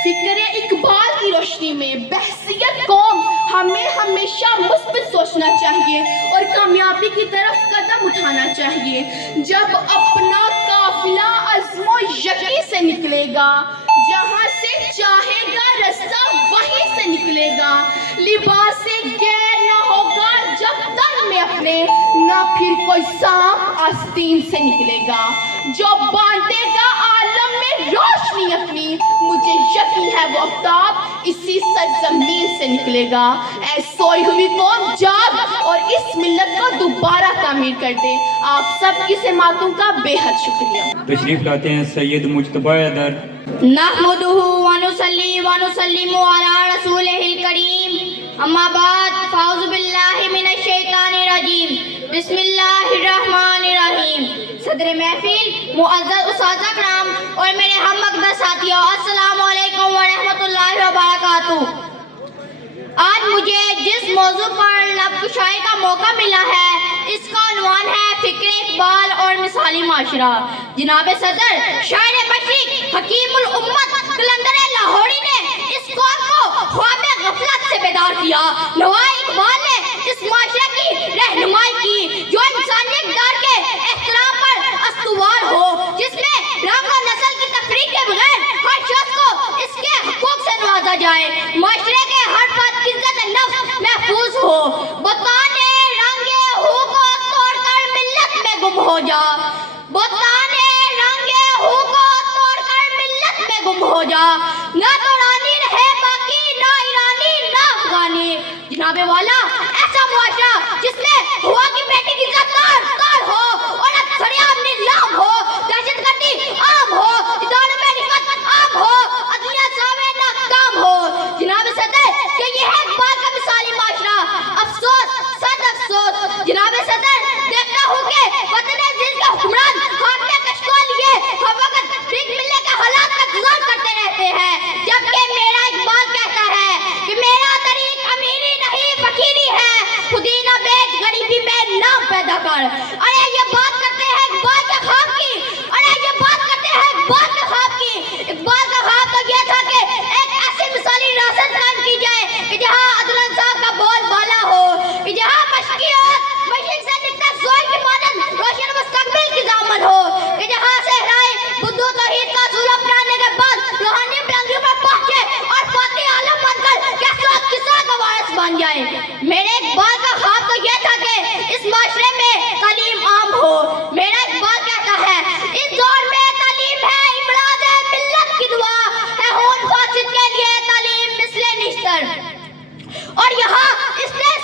فکر اقبال کی روشنی میں بحثیت قوم ہمیں ہمیشہ مثبت سوچنا چاہیے اور کامیابی کی طرف قدم اٹھانا چاہیے. جب اپنا قافلہ عزم و یقین سے نکلے گا, جہاں سے چاہے گا رستہ وہیں سے نکلے گا. لباس غیر نہ ہوگا جب تن میں اپنے, نہ پھر کوئی سانپ آستین سے نکلے گا. جو باندھے گا عالم میں روشنی اپنی, مجھے یقین ہے وہ آفتاب اسی سرزمین سے نکلے گا. اے سوئی ہوئی قوم جاگ اور اس ملت کو دوبارہ تعمیر کر دے. آپ سب کی سماعتوں کا بے حد شکریہ. تشریف لاتے ہیں سید مجتبی حیدر. نحمدہ ونصلی ونسلم علی رسولہ الکریم, اما بعد فاعوذ باللہ من الشیطان الرجیم, بسم اللہ الرحمن الرحیم. صدر محفل, معزز اساتذہ کرام اور میرے ہم مقدر ساتھیوں, السلام علیکم ورحمۃ اللہ وبرکاتہ. آج مجھے جس موضوع پر لب کشائی کا موقع ملا ہے اس کا عنوان ہے فکر اقبال اور مثالی معاشرہ. جناب صدر شاعر مشرق حکیم الامت قلندر لاہوری نے اس قوم کو خواب غفلت سے بیدار کیا. نوائے اقبال نے اس معاشرے کی رہنمائی کی جو انسانی اقدار کے احترام پر استوار ہو, جس میں رنگ و نسل کی تفریق کے بغیر ہر شخص کو اس کے حقوق سے نوازا جائے. معاشرے کے ہر فرد کی عزت نفس محفوظ ہو. بتانے رنگے ہو کو توڑ کر ملت میں گم ہو جا, بتانے رنگے ہو کو توڑ کر ملت میں گم ہو جا. نہ تو رانی رہے باقی, نہ ایرانی نہ افغانی. جناب والا ایسا معاشرہ جس میں ہوا کی بیٹی کی عزت تار ہو, عورت سریعام نیلام ہو, دہشت گردی عام ہو, اداروں میں رشوت عام ہو, عدلیہ سامنے ناکام ہو. جناب صدر کہ یہ ہے اقبال کا مثالی معاشرہ. افسوس, صد افسوس جناب صدر, دیکھتا ہوں کہ وطن عزیز کے حکمران ہاتھ میں کشکول لیے ہر وقت بھیک ملنے کے حالات کا انتظار کرتے رہتے ہیں, جبکہ میرا اقبال کہتا ہے کہ میرا طریق امیری نہیں فقیری ہے. خودی نہ بیچ جا کر. ارے یہ بات کرتے ہیں اقبال کے خواب کی, ارے یہ بات کرتے ہیں اقبال کے خواب کی. اقبال کا خواب تو یہ تھا کہ ایک ایسی مثالی ریاست قائم کی جائے کہ جہاں عدل انصاف کا بول بالا ہو, کہ جہاں مشرق سے نکلتا سورج کی مانند روشن مستقبل کی ضامن ہو, کہ جہاں صحرائے بدو توحید کا اصول اپنانے کے بعد روحانی بلندیوں پر پہنچے اور فاتح عالم بن کر کسرا کا وارث بن جائے. میرے اقبال کا خواب تو یہ تھا کہ اس معاشرے میں تعلیم عام ہو. میرا اقبال کہتا ہے اس دور میں تعلیم ہے امراض ملت کی دعا ہے, ہون فاسد کے لیے تعلیم مثل نشتر. اور یہاں اس نے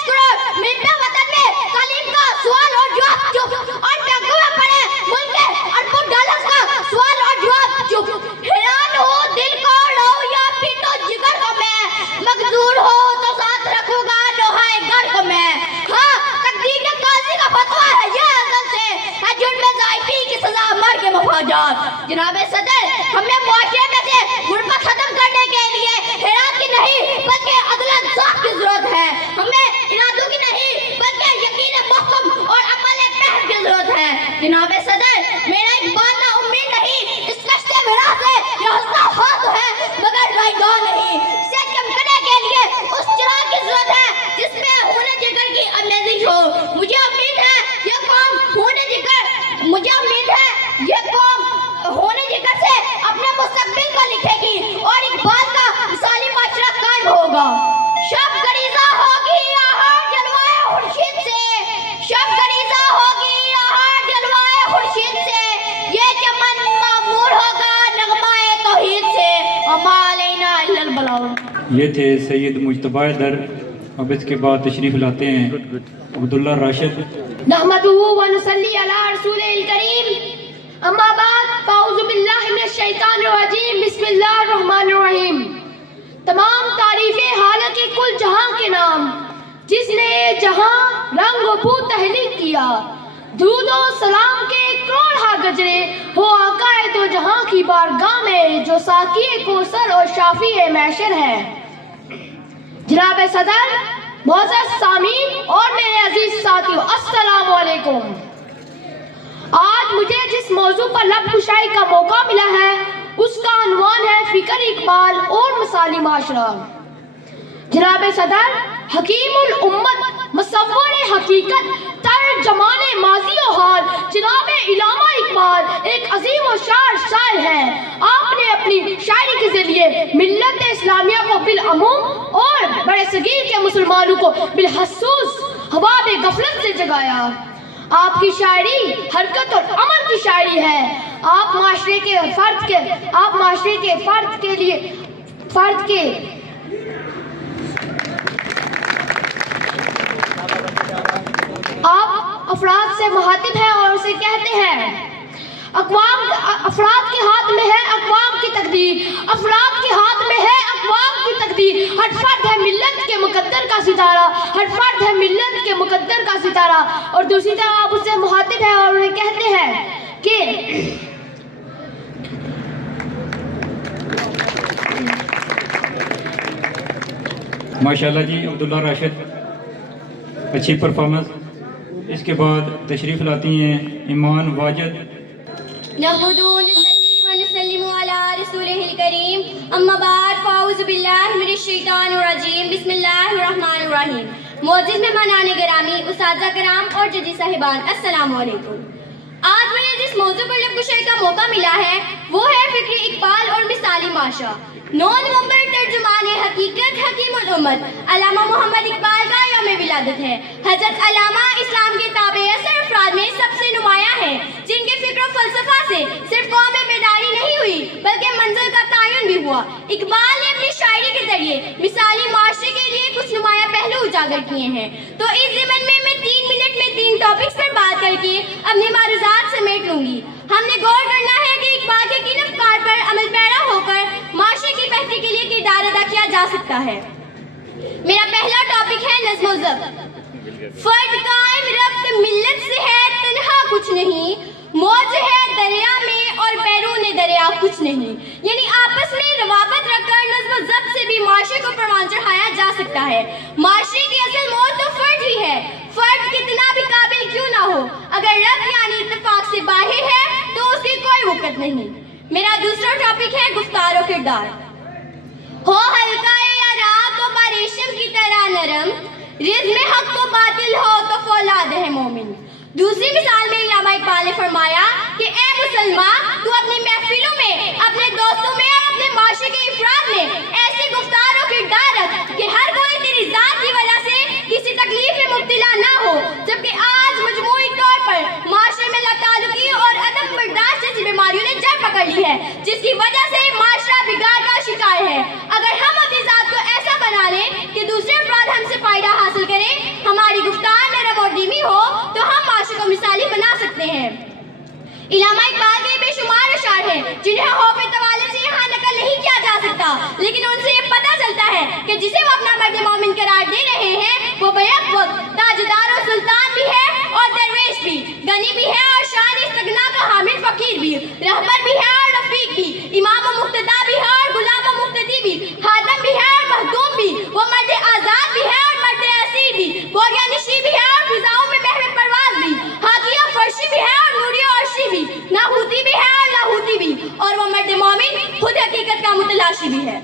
ملت وطن میں تعلیم کا سوال اور جواب چپ, اور بینکوں میں پڑے ملک کے اربوں ڈالر کا سوال اور جواب چپ. حیران ہو دل کو لو یا پیٹو جگر کو میں, مقدور ہو تو ساتھ رکھوں گا لوہائے گھر کو میں. ہاں تقدیر کے قاضی کا فتویٰ ہے یہ ازل سے ہے جرم ضائفی کی سزا مر کے مفاجات. جناب صدر ہمیں معاشرے میں سے غربت ختم کرنے کے لیے حیرات کی نہیں بلکہ عدل انصاف کی ضرورت ہے. ہمیں ارادوں کی نہیں بلکہ یقین محکم اور عمل پہل کی ضرورت ہے. جناب صدر میرا اقبال نا امید نہیں, اس کشتے وراث سے یہ حسنہ خواہ ہے مگر رائیگاہ نہیں. اسے چمکنے کے لیے اس چراغ کی ضرورت ہے جس میں ہونے جگر کی امیزش ہو. مجھے امید ہے یہ قوم ہونے جگر سے اپنے مستقبل کو لکھے گی اور اقبال کا مثالی معاشرہ قائم ہوگا. شب گریزہ ہوگی آہار جلوائے خورشید سے, شب گریزہ ہوگی آہار جلوائے خورشید سے, یہ چمن معمور ہوگا نغمہ توحید سے. وما علینا الا البلاغ. یہ تھے سید مجتبی حیدر. اب اس کے بعد تشریف لاتے ہیں عبداللہ راشد. نحمدہ ونصلی علی رسولہ الکریم. اما بعد فاعوذ باللہ من الشیطان الرجیم. بسم اللہ الرحمن الرحیم. تمام تعریفیں حالانکہ کل جہاں کے نام, جس نے جہاں رنگ و بو تحلیل کیا. درود و سلام کے کروڑ ہا گجرے ہو آقا دو جہاں کی بارگاہ میں, جو ساقی کوثر اور شافی محشر ہے. جناب صدر, معزز سامعین اور میرے عزیز ساتھیو, السلام علیکم. آج مجھے جس موضوع پر لب کشائی کا موقع ملا ہے اس کا عنوان ہے فکر اقبال اور مثالی معاشرہ. جناب صدر, حکیم الامت, مصور حقیقت, ترجمان ماضی و حال جناب علامہ اقبال ایک عظیم و شاعر ہیں. آپ نے اپنی شاعری کے ذریعے ملت اسلامیہ کو بالعموم اور بڑے صغیر کے مسلمانوں کو بالخصوص حباب غفلت سے جگایا. آپ کی شاعری حرکت اور عمل کی شاعری ہے. آپ معاشرے کے آپ افراد سے مخاطب ہیں اور اسے کہتے ہیں افراد کے ہاتھ میں ہے اقوام کی تقدیر, افراد کے ہاتھ میں ہے اقوام کی تقدیر. ہر فرد ہے ملت کے مقدر کا ستارہ, ہر فرد ہے ملت کے مقدر کا ستارہ. اور دوسری طرف آپ اس سے مخاطب ہیں اور انہیں کہتے ہیں کہ ماشاءاللہ جی عبداللہ راشد, اچھی پرفارمنس. اس کے بعد تشریف لاتی ہیں ایمان واجد. نحمدہ ونصلی ونسلم علی رسولہ الکریم. اما بعد فاعوذ باللہ من الشیطان الرجیم. بسم اللہ الرحمن الرحیم. معزز مہمانان گرامی, اساتذہ کرام اور ججی صاحبان, السلام علیکم. آج مجھے جس موضوع پر لب کشائی کا موقع ملا ہے وہ ہے فکر اقبال اور مثالی معاشرہ. 9 نومبر ترجمان حقیقت حکیم الامت علامہ محمد اقبال کا یوم ولادت ہے. حضرت علامہ اسلام کے تابع اثر افراد میں سب سے نمایاں ہیں جن کے فکر و فلسفہ سے صرف قوم میں بیداری نہیں ہوئی بلکہ منزل کا تعین بھی ہوا. اقبال نے اپنی شاعری کے ذریعے مثالی معاشرے کے لیے کچھ نمایاں پہلو اجاگر کیے ہیں. تو اس ضمن میں 3 منٹ میں 3 ٹاپکس پر بات کر کے اپنی معروضات سمیٹ لوں گی. ہم نے غور کرنا ہے کہ اقبال کے کن افکار پر عمل پیرا ہو کر معاشرے کی بہتری کے لیے کردار ادا کیا جا سکتا ہے. میرا پہلا ٹاپک ہے نظم و ضبط. فرد قائم ربط ملت سے ہے تنہا کچھ نہیں, موج ہے دریا میں اور بیرون دریا کچھ نہیں. یعنی آپس میں روابط رکھ کر نظم و ضبط سے بھی معاشرے کو پروان چڑھایا جا سکتا ہے. معاشرے کی اصل موج تو فرد ہی ہے. فرد کتنا بھی قابل کیوں نہ ہو, اگر رب یعنی اتفاق سے باہر ہے تو اس کی کوئی وقت نہیں۔ میرا دوسرا ٹاپک ہے گفتار و کردار۔ ہو ہلکا یا رات تو ریشم کی طرح نرم، رزم حق تو باطل ہو تو فولاد ہے مومن۔ دوسری مثال میں علامہ اقبال نے فرمایا کہ اے مسلمان، تو اپنی محفلوں میں، اپنے دوستوں میں اور اپنے معاشرے کے افراد میں ایسی گفتار و کردار رکھ کہ ہر کوئی تیری ذات کی وجہ سے کسی تکلیف میں مبتلا نہ ہو، جبکہ آج مجموعی طور پر معاشرے میں لاتعلقی اور عدم برداشت جیسی بیماریوں نے جڑ پکڑ لی ہے، جس کی وجہ سے معاشرہ بگاڑ کا شکار ہے۔ اگر ہم اپنی ذات کو ایسا بنا لیں کہ دوسرے افراد ہم سے فائدہ حاصل کریں، ہماری گفتار نرم اور دھیمی ہو، تو ہم معاشرے کو مثالی بنا سکتے ہیں۔ علامہ اقبال کے بے شمار اشعار ہیں جنہیں خوف توالے سے یہاں نقل نہیں کیا جا سکتا، لیکن ان سے یہ پتہ چلتا ہے کہ جسے وہ اپنا مرد مومن قرار دے رہے ہیں وہ بیک وقت تاجدار و سلطان بھی ہے اور درویش بھی، غنی بھی ہے اور شان استغنا کا حامل فقیر بھی، رہبر بھی ہے اور رفیق بھی، امام و مقتدا بھی ہے اور غلام و مقتدی بھی، خادم بھی ہے اور مخدوم بھی، وہ مرد آزاد بھی ہے اور مرد اسیر بھی، بوریا نشی بھی ہے اور فضاؤں میں بہر پرواز بھی، حاکیہ فرشی بھی ہے اور نوری و عرشی بھی، لاہوتی بھی ہے اور لاہوتی بھی، اور وہ مرد مومن خود حقیقت کا متلاشی بھی ہے۔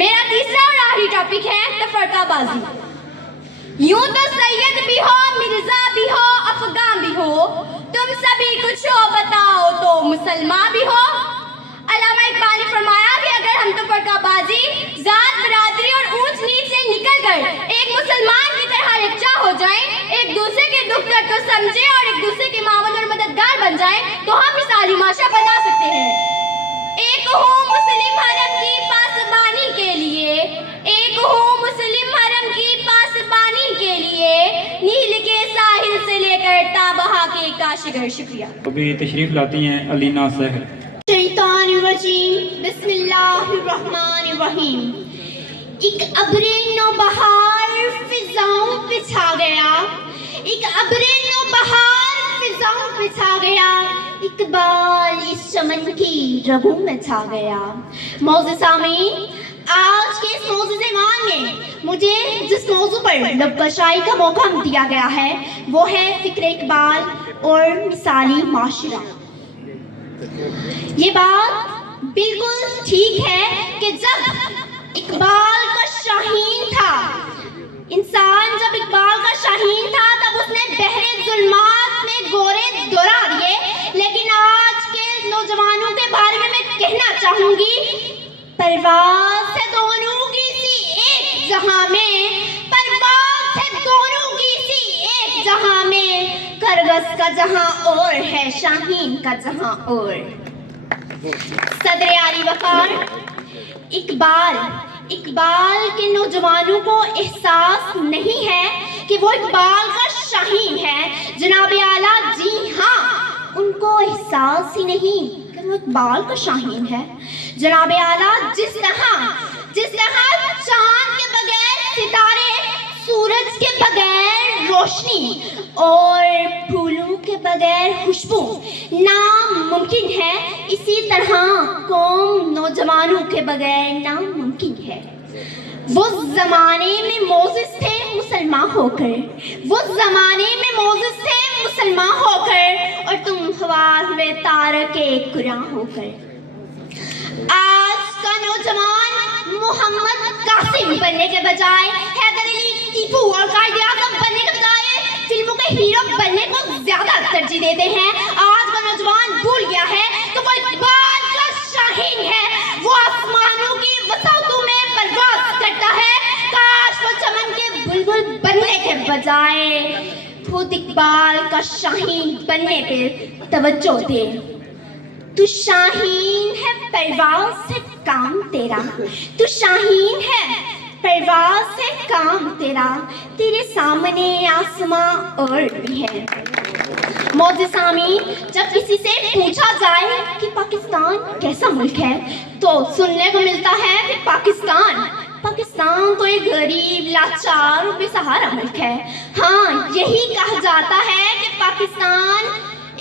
میرا تیسرا اور آخری ٹاپک ہے تفرقہ بازی۔ یوں تو سید بھی ہو، مرزا بھی ہو، افغان بھی ہو، تم سبھی کچھ ہو بتاؤ تو مسلمان بھی ہو۔ علامہ اقبال نے فرمایا کہ اگر ہم تفرقہ بازی، ذات، برادری اور اونچ نیچ سے نکل کر ایک مسلمان کی طرح یکجا ہو جائیں، ایک دوسرے کے دکھ درد کو سمجھیں اور ایک دوسرے کے معاون اور مددگار بن جائیں تو ہم مثالی معاشرہ بنا سکتے ہیں۔ ایک ہوں مسلم حرم کی پاسبانی کے لیے، ایک ہوں مسلم حرم کی پاسبانی کے لیے، نیل کے ساحل سے لے کر تابہا کے کاشگر۔ شکریہ۔ ابھی تشریف لاتی ہیں علینا سحر۔ شیطان الرجیم، بسم اللہ الرحمن الرحیم۔ ایک ابر نوبہار فضاؤں پہ چھا گیا، ایک ابر نوبہار فضاؤں پہ چھا گیا، اقبال اس چمن کی رگوں میں چھا گیا۔ معزز سامعین، آج کے اس موضوع زمان میں مجھے جس موضوع پر لب کشائی کا موقع دیا گیا ہے وہ ہے فکر اقبال اور مثالی معاشرہ۔ یہ بات بالکل ٹھیک ہے کہ جب اقبال کا شاہین تھا، انسان جب اقبال کا شاہین تھا تب اس نے بحر ظلمات میں گورے دوڑا دیے، لیکن آج کے نوجوانوں کے بارے میں کہنا چاہوں گی، پرواز ہے دونوں کی سی ایک جہاں میں، پرواز ہے دونوں کی سی ایک جہاں میں، کرگس کا جہاں اور ہے شاہین کا جہاں اور۔ صدر علی وقار، اقبال کے نوجوانوں کو احساس نہیں ہے کہ وہ اقبال کا شاہین ہے۔ جناب اعلیٰ، جی ہاں، ان کو احساس ہی نہیں کہ وہ اقبال کا شاہین ہے۔ جناب اعلیٰ، جس طرح چاند کے بغیر ستارے، سورج کے بغیر روشنی اور پھولوں کے بغیر خوشبو ناممکن ہے، اسی طرح قوم نوجوانوں کے بغیر ناممکن ہے۔ وہ زمانے میں موزز تھے مسلمان ہو کر، وہ زمانے میں موزز تھے مسلمان ہو کر، اور تم خوار ہوئے تارک قرآن ہو کر۔ آج کا نوجوان محمد قاسم بننے کے بجائے، حیدر علی، ٹیپو اور قائد اعظم بننے کے بجائے فلموں کے ہیرو بننے کو زیادہ ترجیح دیتے ہیں۔ آج کا نوجوان بھول گیا ہے کہ وہ اقبال کا شاہین ہے، وہ آسمانوں کی وسعتوں میں پرواز کرتا ہے۔ کاش وہ چمن کے بلبل بننے کے بجائے خود اقبال کا شاہین بننے پہ توجہ دے۔ تو شاہین ہے، پرواز ہے کام تیرا، تو شاہین ہے، پرواز ہے کام تیرا، تیرے سامنے آسماں اور بھی ہے۔ معزز سامعین، جب کسی سے پوچھا جائے کہ پاکستان کیسا ملک ہے تو سننے کو ملتا ہے کہ پاکستان تو ایک غریب، لاچار اور بے سہارا ملک ہے۔ ہاں، یہی کہا جاتا ہے کہ پاکستان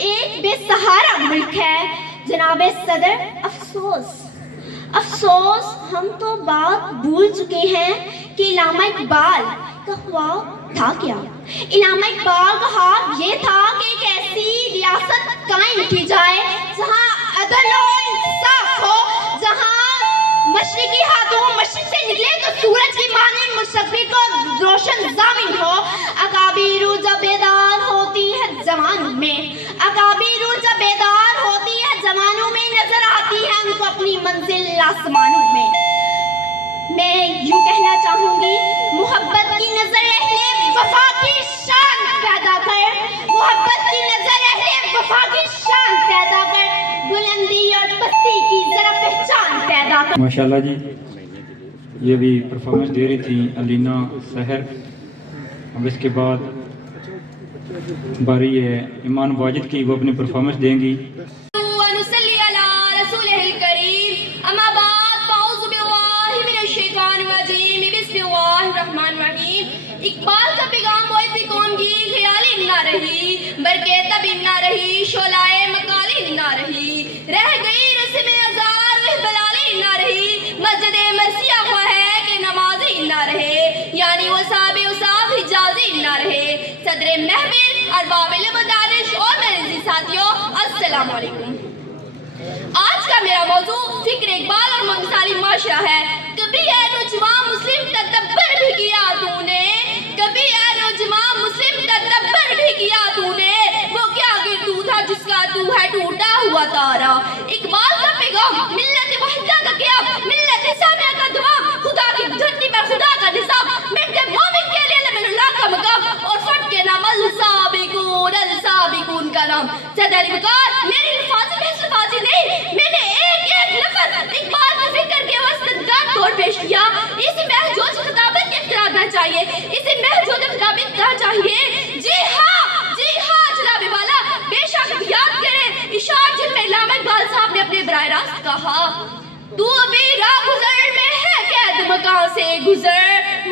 ایک بے سہارا ملک ہے۔ جناب صدر، افسوس ہم تو بات بھول چکے ہیں کہ علامہ اقبال کا خواب تھا کیا؟ علامہ اقبال کا خواب یہ تھا کہ ایک ایسی ریاست قائم کی جائے جہاں عدل و انصاف ہو، جہاں مشرقی ہاتھوں مشرق سے نکلے تو سورج کی مانند مستقبل کو روشن ضامن ہو۔ اکابر جب بیدار ہوتی ہے زمانوں میں، اکابر جب بیدار ہوتی ہے زمانوں میں، نظر آتی ہے ان کو اپنی منزل آسمانوں میں۔ میں یوں کہنا چاہوں گی، محبت کی نظر اہل وفا کی شان پیدا کر، محبت کی نظر اہل وفا کی شان پیدا کر، بلندی اور پستی کی ذرا پہچان پیدا کر۔ ماشاءاللہ جی، یہ بھی پرفارمنس دے رہی تھی علینا سحر۔ اب اس کے بعد باری ہے ایمان واجد کی، وہ اپنی پرفارمنس دیں گی۔ ونصلي على رسوله الكريم أما بعد فأعوذ بالله من الشيطان الرجيم بسم الله الرحمن الرحيم۔ اقبال کا پیغام وہ ایسی قوم کی خیالی نہ رہی، برکے تبھی نہ رہی، شعلائے مکالی نہ رہی، رہ گئی رسم ازار وہ بلالی نہ رہی، مسجد مرثیہ خواہ ہے کہ نمازی نہ رہے، یعنی وہ صاحب اصاف حجازی نہ رہے۔ صدر محفل ارباب المدارس اور میرے عزیز ساتھیوں، السلام علیکم۔ آج کا میرا موضوع فکر اقبال اور مثالی معاشرہ ہے۔ کبھی اے نوجوان مسلم تدبر بھی کیا تو نے، کبھی اے نوجوان مسلم تدبر بھی کیا تو نے، وہ کیا گردو تھا جس کا تو ہے ٹوٹا ہوا تارا۔ اقبال کا پیغام ملت وحدہ کا قیام، ملت سامعہ کا دوام، خدا کی دھرتی پر خدا کا نظام، ملت مومن کے لیے لمن اللہ کا مقام، اور فرد کے نام السابقون کا نام۔ صدر وقار میری الفاظ محض الفاظ نہیں، میں نے ایک ایک لفظ اقبال کی فکر کے وسط گاٹ توڑ پیش کیا۔ اسی محجوج خطابت کے اختیار نہ چاہیے، اسی محجوج خطابت کا چاہیے۔ جی ہاں جناب والا، بے شک یاد کریں اشعار جن میں علامہ اقبال صاحب نے اپنے براہ راست کہا، تو ابھی راہ گزر میں ہے قید مکان سے گزر،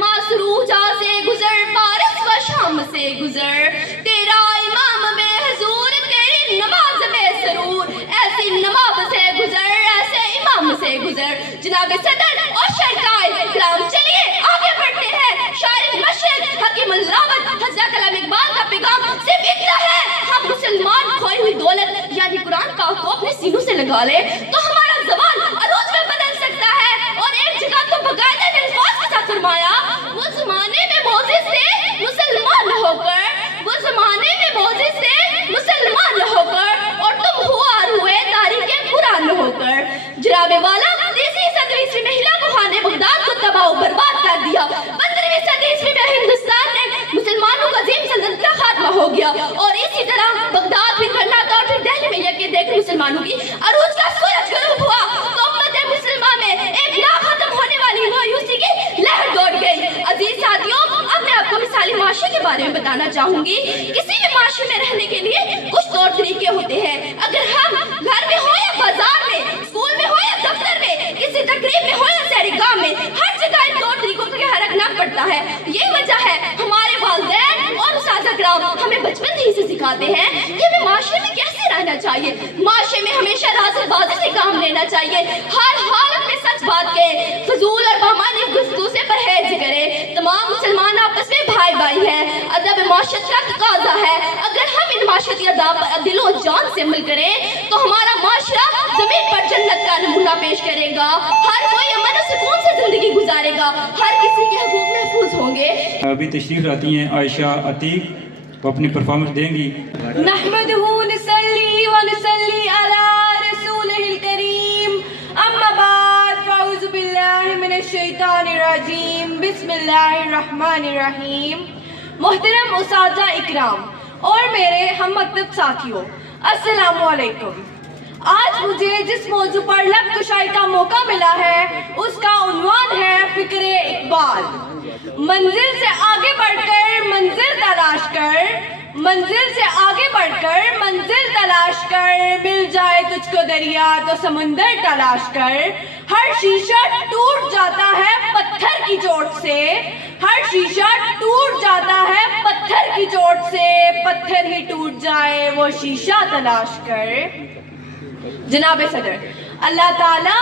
ماسرو جا سے گزر، پارس و شام سے گزر، تیرا امام بے حضور تیری نماز بے سرور، ایسی نماز سے گزر، ایسے امام سے گزر۔ جناب صدر اور شرکائے کرام، چلیے آگے بڑھتے ہیں۔ شاعر مشرق حکیم الراوت حضرت علامہ اقبال کا پیغام صرف اتنا ہے، ہم مسلمان کھوئی ہوئی دولت یعنی قرآن کا کو اپنے سینوں سے لگا لے تو ہمارا زمان عروج میں بدل سکتا ہے۔ اور ایک جگہ تو باقاعدہ نے الفاظ کے ساتھ فرمایا، وہ زمانے میں موزس سے مسلمان ہو کر، وہ زمانے میں موزس سے مسلمان ہو کر، اور تم ہوئے تاریخ قرآن ہو کر۔ جناب والا، 30ویں صدی عیسوی میں ہلا کوہان نے بغداد کو تباہ و برباد کر دیا۔ 15ویں صدی عیسوی میں ہندوستان میں مسلمانوں کا عظیم سلطنت کا خاتمہ ہو گیا، اور اسی طرح بغداد پھر کرناٹک اور پھر دہلی میں یکے دیکھ مسلمانوں کی عروج کا سورج غروب ہوا تو امت مسلمہ میں ایک نہ ختم ہونے والی مایوسی کی لہر دوڑ گئی۔ عزیز ساتھیوں، اب میں آپ کو مثالی معاشرے کے بارے میں بتانا چاہوں گی۔ کسی بھی معاشرے میں رہنے کے لیے کچھ طور طریقے ہوتے ہیں۔ اگر ہم گھر میں ہو یا بازار میں، اسکول میں ہو یا دفتر میں، کسی تقریب میں ہو یا سیر گاہ میں، ہر جگہ ان طور طریقوں کا خیال رکھنا پڑتا ہے۔ یہ وجہ ہے ہمارے والدین اور اساتذہ کرام ہمیں بچپن ہی سے سکھاتے ہیں کہ ہمیں معاشرے میں کیسے رہنا چاہیے۔ معاشرے میں ہمیشہ راز بازی سے کام لینا چاہیے، ہر حالت میں سچ بات کہے، فضول اور بامعنی گفتگو سے پرہیز کرے۔ تمام مسلمان آپس میں بھائی بھائی ہیں، ادب معاشرت کا تقاضا ہے۔ اگر ہم ان معاشرتی آداب پر دل و جان سے عمل کریں تو ہمارا معاشرہ زمین پر جنت کا نمونہ پیش کرے گا، ہر کوئی امن و سکون سے زندگی گزارے گا، ہر کسی کے حقوق محفوظ ہوں گے۔ ابھی تشریف لاتی ہیں عائشہ عتیق، وہ اپنی پرفارمنس دیں گی۔ نحمده نصلي ونصلي على رسوله الكريم اما بعد فاعوذ باللہ من الشیطان الرجیم بسم اللہ الرحمن الرحیم۔ محترم اساتذہ اکرام اور میرے ہم مکتب ساتھیوں، السلام علیکم۔ آج مجھے جس موضوع پر لب کشائی کا موقع ملا ہے اس کا عنوان ہے فکر اقبال۔ منزل سے آگے بڑھ کر منزل تلاش کر، منزل سے آگے بڑھ کر منزل تلاش کر، مل جائے تجھ کو دریا تو سمندر تلاش کر، ہر شیشہ ٹوٹ جاتا ہے پتھر کی چوٹ سے، ہر شیشہ ٹوٹ جاتا ہے پتھر کی چوٹ سے، پتھر ہی ٹوٹ جائے وہ شیشہ تلاش کر۔ جناب صدر، اللہ تعالیٰ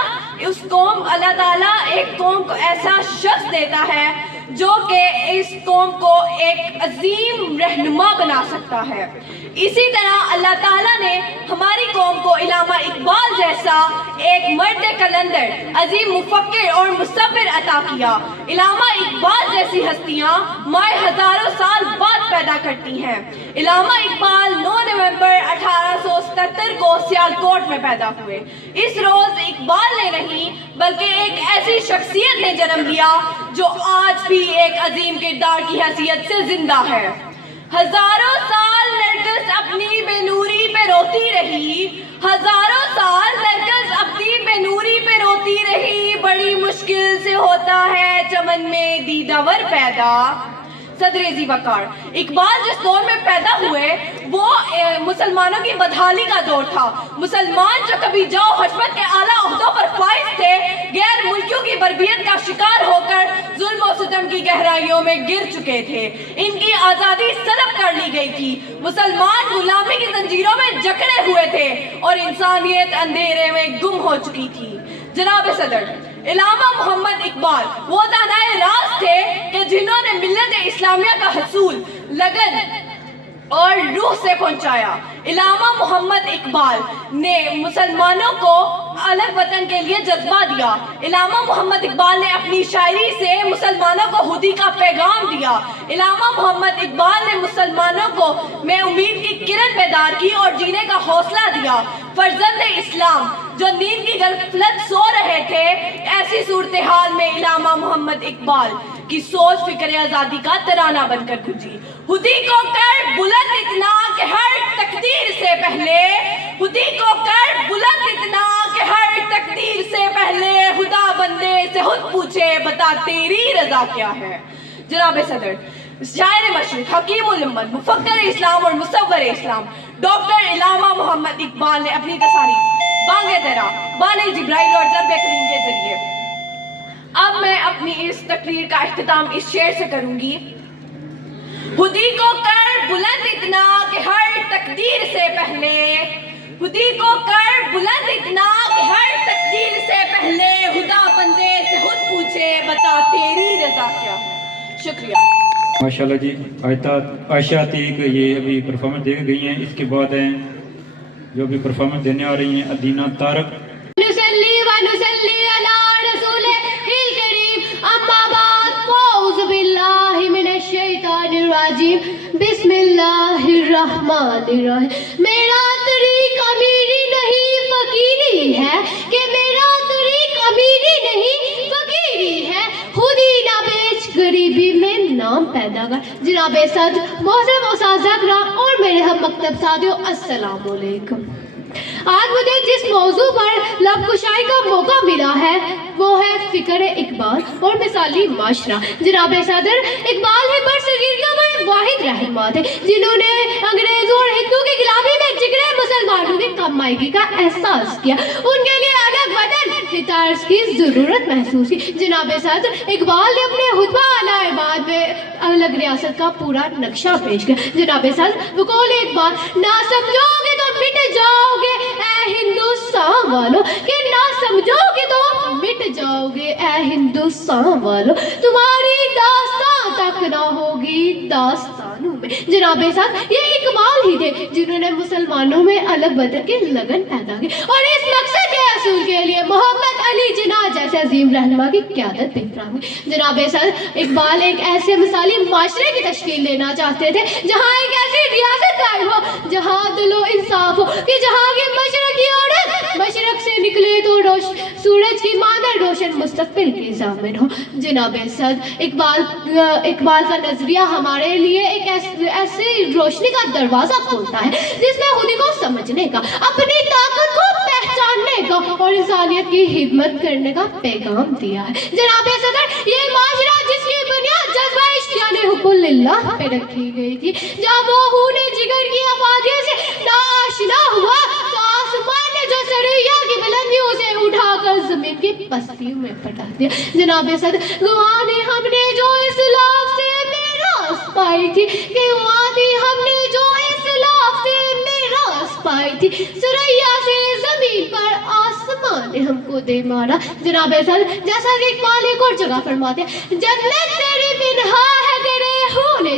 ایک قوم کو ایسا شخص دیتا ہے جو کہ اس قوم کو ایک عظیم رہنما بنا سکتا ہے۔ اسی طرح اللہ تعالیٰ نے ہماری قوم کو علامہ اقبال جیسا ایک مرد کلندر، عظیم مفکر اور مصور عطا کیا۔ علامہ اقبال جیسی ہستیاں مائے ہزاروں سال بعد پیدا کرتی ہیں۔ علامہ اقبال 9 نومبر 1877 کو سیالکوٹ میں پیدا ہوئے۔ اس روز اقبال نے نہیں بلکہ ایک ایسی شخصیت نے جنم لیا جو آج بھی ایک عظیم کردار کی حیثیت سے زندہ ہے۔ ہزاروں سال نرگس اپنی بے نوری پہ روتی رہی، ہزاروں سال نرگس اپنی بے نوری پہ روتی رہی، بڑی مشکل سے ہوتا ہے چمن میں دیدہ ور پیدا۔ صدر ذی وقار اقبال جس دور میں پیدا ہوئے وہ مسلمانوں کی بدحالی کا دور تھا۔ مسلمان جو کبھی جاؤ حشمت کے اعلیٰ عہدوں پر فائز تھے، غیر ملکیوں کی بربریت کا شکار ہو کر ظلم و ستم کی گہرائیوں میں گر چکے تھے۔ ان کی آزادی سلب کر لی گئی تھی، مسلمان غلامی کی زنجیروں میں جکڑے ہوئے تھے اور انسانیت اندھیرے میں گم ہو چکی تھی۔ جناب صدر، علامہ محمد اقبال وہ دانائے راز تھے کہ جنہوں نے ملت اسلامیہ کا حصول لگن اور روح سے پہنچایا۔ علامہ محمد اقبال نے مسلمانوں کو الگ وطن کے لیے جذبہ دیا۔ علامہ محمد اقبال نے اپنی شاعری سے مسلمانوں کو خودی کا پیغام دیا۔ علامہ محمد اقبال نے مسلمانوں کو میں امید کی کرن بیدار کی اور جینے کا حوصلہ دیا۔ فرزند اسلام جو نیند کی غفلت سو رہے تھے، ایسی صورتحال میں علامہ محمد اقبال کی سوچ فکر آزادی کا ترانہ بن کر گونجی۔ خودی کو کر بلند اتنا کہ ہر تقدیر سے پہلے، خودی کو کر بلند اتنا کہ ہر تقدیر سے پہلے، خدا بندے سے خود پوچھے بتا تیری رضا کیا ہے۔ جناب صدر، شاعر مشرق، حکیم الامت، مفکر اسلام اور مصور اسلام ڈاکٹر علامہ محمد اقبال نے اپنی تصانیف بانگ درا، بان جبرائیل اور ضرب کریم کے ذریعے اب میں اپنی اس تقریر کا اختتام اس شعر سے کروں گی۔ خودی کو کر بلند اتنا کہ ہر تقدیر سے پہلے، خودی کو کر بلند اتنا کہ ہر تقدیر سے پہلے، خدا بندے سے خود پوچھے بتا تیری رضا کیا ہے۔ شکریہ۔ ماشاءاللہ جی، عائشہ عتیق یہ ابھی پرفارمنس دے گئی ہیں۔ اس کے بعد ہیں جو بھی پرفارمنس دینے آ رہی ہیں ادینہ طارق۔ نصلی و نصلی علی رسولہ الکریم، اما بعد فاعوذ باللہ من الشیطان الرجیم، بسم اللہ الرحمن الرحیم۔ میرا طریق امیری نہیں فقیری ہے، کہ میرا طریق امیری نہیں فقیری ہے، خودی نہ بیچ غریبی میں نام پیدا کر۔ جناب صدر، محترم اساتذہ کرام اور میرے ہم مکتب ساتھیوں، السلام علیکم۔ آج مجھے جس موضوع پر لب کشائی کا موقع ملا ہے وہ ہے فکر اقبال اور مثالی معاشرہ۔ جناب صدر، اقبال ہی برصغیر کا وہ واحد رہنما تھے جنہوں نے انگریزوں اور ہندوؤں کی غلامی میں جگرے مسلمانوں کی کمائیگی کا احساس کیا، ان کے لیے الگ وطن ستارز کی ضرورت محسوس کی۔ جناب صدر، اقبال نے اپنے خطبہ اعلیٰ آباد میں الگ ریاست کا پورا نقشہ پیش کیا۔ جناب صدر، بقول اقبال، نہ سمجھو گے تو مٹ جاؤ گے اے ہندوستان والو، کہ نہ سمجھو گے تو مٹ جاؤ گے اے ہندوستان والو، تمہاری داستان تک نہ ہوگی داستانوں میں۔ جناب صاحب، یہ اقبال ہی تھے جنہوں نے مسلمانوں میں الگ وطن کی لگن پیدا کی اور اس مقصد کے حصول کے لیے محمد علی جناح جیسے عظیم رہنما کی قیادت بھی فراہم کی۔ جناب صاحب، اقبال ایک ایسے مثالی معاشرے کی تشکیل دینا چاہتے تھے جہاں ایک ایسی ریاست قائم ہو جہاں عدل و انصاف ہو، کہ جہاں کی مشرق کی عورت مشرق سے نکلے تو سورج کی مانند روشن مستقبل کی ضامن ہو۔ جناب صدر، اقبال کا نظریہ ہمارے لیے ایک ایسی روشنی کا دروازہ کھولتا ہے جس میں خودی کو سمجھنے کا، اپنی طاقت کو پہچاننے کا اور انسانیت کی خدمت کرنے کا پیغام دیا ہے۔ جناب صدر، یہ معاشرہ جس کی بنیاد جذبہ اشتیاق حب اللہ پہ رکھی گئی تھی، جب وہ خون جگر کی آبادیوں سے ناآشنا ہوا تو آسمان نے جو سریا کی بلندیوں سے اٹھا کر زمین کی پستیوں میں پٹا دیا۔ جناب صدر، گواہی ہم نے جو اسلاف سے میراث پائی تھی، کہ گواہی ہم نے جو اسلاف سے میراث پائی تھی، سریا سے زمین پر آسمان نے ہم کو دے مارا۔ جناب صدر، جیسا کہ اقبال ایک اور جگہ فرماتے ہیں، جنت تیری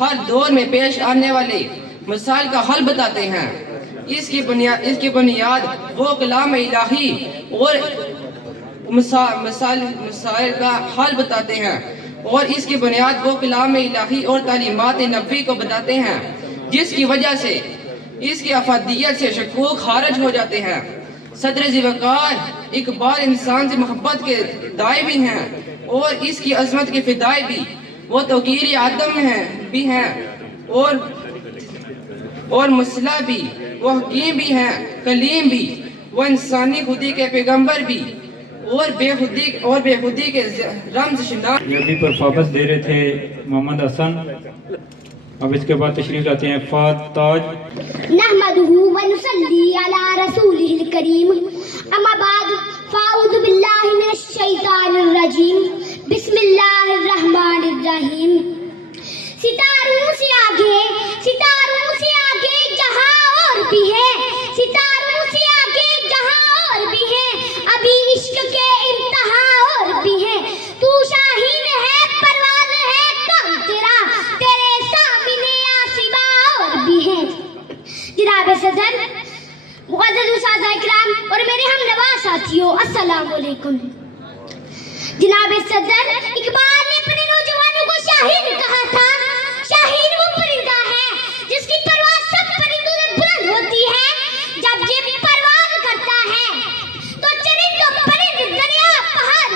ہر دور میں پیش آنے والے مسائل کا حل بتاتے ہیں۔ اس کی بنیاد وہ کلام الہی اور مسائل کا حل بتاتے ہیں، اور اس کی بنیاد وہ کلام الہی اور تعلیمات نبوی کو بتاتے ہیں، جس کی وجہ سے اس کی افادیت سے شکوک خارج ہو جاتے ہیں۔ صدر ذوالفقار اقبال انسان سے محبت کے داعی بھی ہیں اور اس کی عظمت کے فدائی بھی۔ وہ توقیر آدم بھی ہیں اور مسلح بھی، وہ حکیم بھی ہیں، کلیم بھی، وہ انسانی خودی کے پیغمبر بھی، اور بے خودی کے رمز شناس۔ یہ بھی پرفارمنس دے رہے تھے محمد حسن۔ اب اس کے بعد تشریف لاتے ہیں فات تاج۔ نحمده ونصلي على رسوله الكريم اما بعد فاعوذ بالله من الشیطان الرجیم بسم اللہ الرحمن الرحیم۔ ستاروں سے آگے جہاں اور بھی ہے، ستاروں سے آگے جہاں اور بھی ہے، ابھی عشق کے انتہا اور بھی ہے۔ تو شاہین ہے، پروان ہے کام تیرا، تیرے سامنے آسیبا اور بھی ہے۔ جناب صدر، معزز اساتذہ اکرام اور میرے ہم نوا ساتھیوں، السلام علیکم۔ جناب صدر، اقبال نے اپنے نوجوانوں کو شاہین کہا تھا۔ شاہین وہ پرندہ ہے جس کی پرواز سب پرندوں سے بلند ہوتی ہے۔ جب یہ پرواز کرتا ہے تو چرند و پرند، دریا، پہاڑ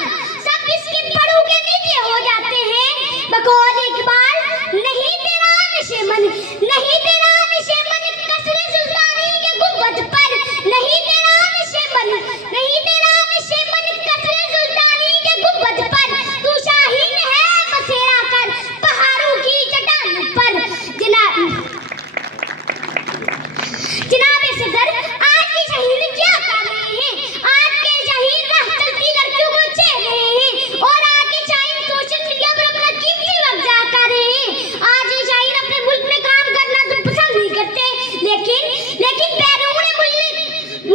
سب اس کی پروں کے نیچے ہو جاتے ہیں۔ بقول اقبال، نہیں تیرا نشیمن، نہیں تیرا نشیمن قصر سلطانی کے گنبد پر، نہیں تیرا نشیمن، نہیں تیرا نشیمن قصر سلطانی کے گنبد پر، تو شاہین ہے بسیرا کر پہاڑوں کی چٹان پر۔ جناب صدر، آج کے شہید کیا کر رہے ہیں؟ آج کے شہید راہ چلتی لڑکیوں کو چھیڑ رہے ہیں، اور آج کے شہید سوشل میڈیا پر اپنا قیمتی وقت ضائع کر رہے ہیں۔ آج کے شہید اپنے ملک میں کام کرنا تو پسند نہیں کرتے، لیکن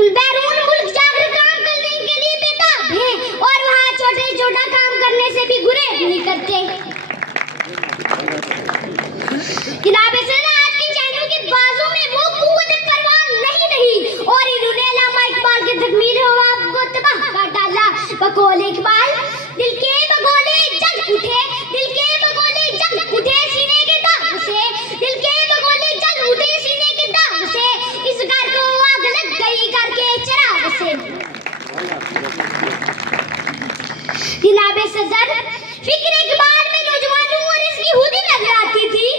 بیرون ملک جا کر کام کرنے کے لیے بےتاب ہیں، اور وہاں چھوٹا کام کرنے سے بھی گریز نہیں کرتے۔ جناب صدر، آج کے شہیدوں کے بازوں میں وہ قوت پروان نہیں رہی، اور انہوں نے علامہ اقبال کے تکمیل خواب کو تباہ کر ڈالا۔ بقول اقبال، دل کے بگولے جل اٹھے، دل کے بگولے جل اٹھے سینے کے داغ سے، دل کے بگولے جل اٹھے سینے کے داغ سے، اس گھر کو آگ لگ گئی گھر کے چراغ سے۔ جناب صدر، فکر اقبال میں نوجوانوں اور اس کی خودی نظر آتی تھی۔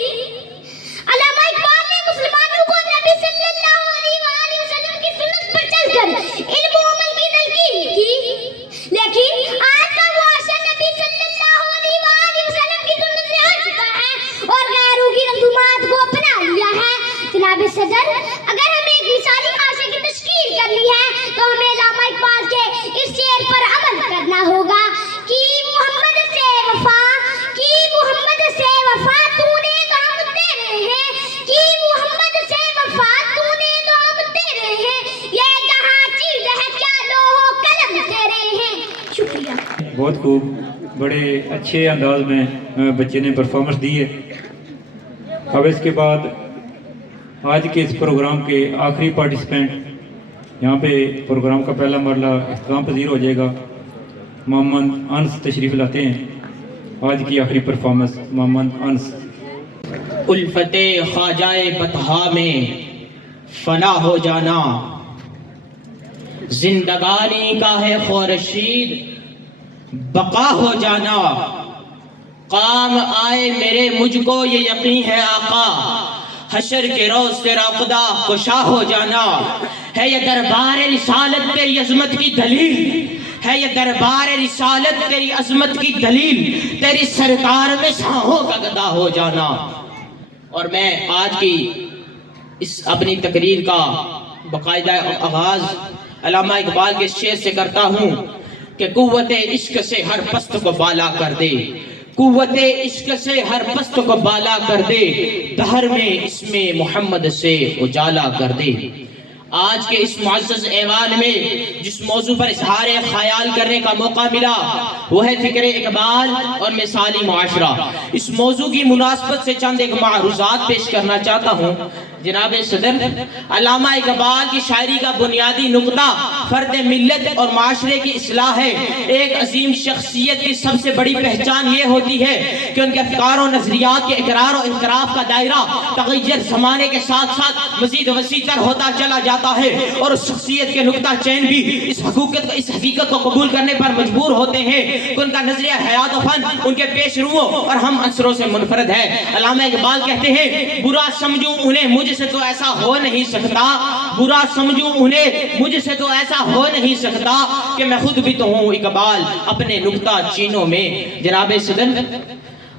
علامہ اقبال نے مسلمانوں کو نبی صلی اللہ علیہ وآلہ وسلم کی سنت پر چل کر علم و عمل کی تلقین کی، لیکن آج کا معاشرہ نبی صلی اللہ علیہ وآلہ وسلم کی سنت سے ہٹ چکا ہے اور غیروں کی رسومات کو اپنا لیا ہے۔ جناب صدر، اگر ہمیں ایک مثالی معاشرے کی تشکیل کرنی ہے تو ہمیں علامہ اقبال کے اس شعر پر عمل کرنا ہوگا کہ محمد سے وفا، کہ محمد سے وفا تو نے تو ہم تیرے ہیں، کہ محمد سے وفا تو نے تو ہم تیرے ہیں، یہ جہاں چیز ہے کیا لوح و قلم تیرے ہیں۔ شکریہ۔ بہت خوب، بڑے اچھے انداز میں بچے نے پرفارمنس دی ہے۔ اب اس کے بعد آج کے اس پروگرام کے آخری پارٹیسپینٹ، یہاں پہ پروگرام کا پہلا مرحلہ اختتام پذیر ہو جائے گا، محمد انس تشریف لاتے ہیں۔ آج کی آخری پرفارمنس محمد انس۔ الفت خواجہ بطحا میں فنا ہو جانا، زندگانی کا ہے خورشید بقا ہو جانا، کام آئے میرے مجھ کو یہ یقین ہے آقا، حشر کے روز تیرا خدا کشا ہو جانا، ہے یہ دربار رسالت تیری عظمت کی دلیل، ہے یہ دربار رسالت تیری عظمت کی دلیل، تیری سرکار میں شاہوں کا گدا ہو جانا۔ اور میں آج کی اس اپنی تقریر کا باقاعدہ آغاز علامہ اقبال کے شعر سے کرتا ہوں کہ قوت عشق سے ہر پست کو بالا کر دے، قوت عشق سے ہر پست کو بالا کر دے، دہر میں اس میں محمد سے اجالا کر دے، آج کے اس معزز ایوان میں جس موضوع پر اظہار خیال کرنے کا موقع ملا وہ ہے فکر اقبال اور مثالی معاشرہ۔ اس موضوع کی مناسبت سے چند ایک معروضات پیش کرنا چاہتا ہوں۔ جناب صدر، علامہ اقبال کی شاعری کا بنیادی نقطہ فرد ملت اور معاشرے کی اصلاح ہے۔ ایک عظیم شخصیت کی سب سے بڑی پہچان یہ ہوتی ہے کہ ان کے افکار و نظریات کے اقرار و اعتراف کا دائرہ تغیر زمانے کے ساتھ ساتھ مزید وسیع تر ہوتا چلا جاتا ہے، اور اس شخصیت کے نقطہ چین بھی اس حقیقت کو قبول کرنے پر مجبور ہوتے ہیں کہ ان کا نظریہ حیات و فن ان کے پیش روؤں اور ہم عنصروں سے منفرد ہے۔ علامہ اقبال کہتے ہیں، برا سمجھوں انہیں مجھ سے تو ایسا ہو نہیں سکتا، برا سمجھوں انہیں مجھ سے تو ایسا ہو نہیں سکتا کہ میں خود بھی تو ہوں اقبال اپنے نقطہ چینوں میں۔ جناب صدر،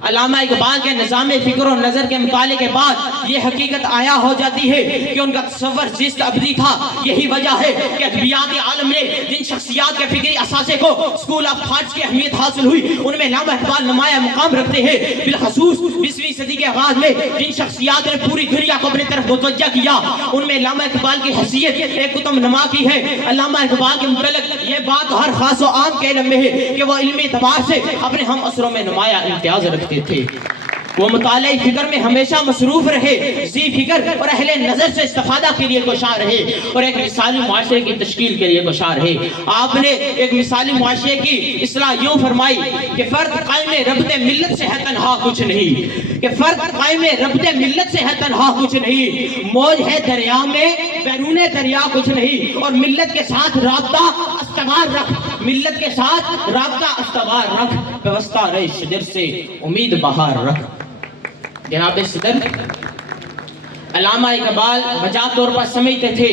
علامہ اقبال کے نظام فکر و نظر کے مطالعے کے بعد یہ حقیقت آیا ہو جاتی ہے کہ ان کا تصور زیست ابدی تھا۔ یہی وجہ ہے کہ ادبیات عالم نے جن شخصیات کے فکری اثاثے کو اسکول آف تھاٹس کی اہمیت حاصل ہوئی ان میں علامہ اقبال نمایاں مقام رکھتے ہیں۔ بالخصوص 20ویں صدی کے آغاز میں جن شخصیات نے پوری دنیا کو اپنی طرف متوجہ کیا ان میں علامہ اقبال کی حیثیت ایک کتم نما کی ہے۔ علامہ اقبال کے متعلق یہ بات ہر خاص و عام کے علم میں ہے کہ وہ علمی اعتبار سے اپنے ہم عصروں میں نمایاں امتیاز رکھتے تھے۔ وہ مطالعہ فکر میں ہمیشہ مصروف رہے، ذی فکر اور اہل نظر سے استفادہ کے لیے کوشاں رہے اور ایک مثالی معاشرے کی تشکیل کے لیے کوشاں رہے۔ آپ نے ایک مثالی معاشرے کی اصلاح یوں فرمائی کہ فرد قائم ربط ملت سے ہے تنہا کچھ نہیں، کہ فرد قائم ربط ملت سے ہے تنہا کچھ نہیں، موج ہے دریا میں بیرون دریا کچھ نہیں، اور ملت کے ساتھ رابطہ استوار رکھ، ملت کے ساتھ رابطہ استوار رکھ، پیوستہ رہے شجر سے امید بہار رکھ۔ جناب صدر، علامہ اقبال مجاز طور پر سمجھتے تھے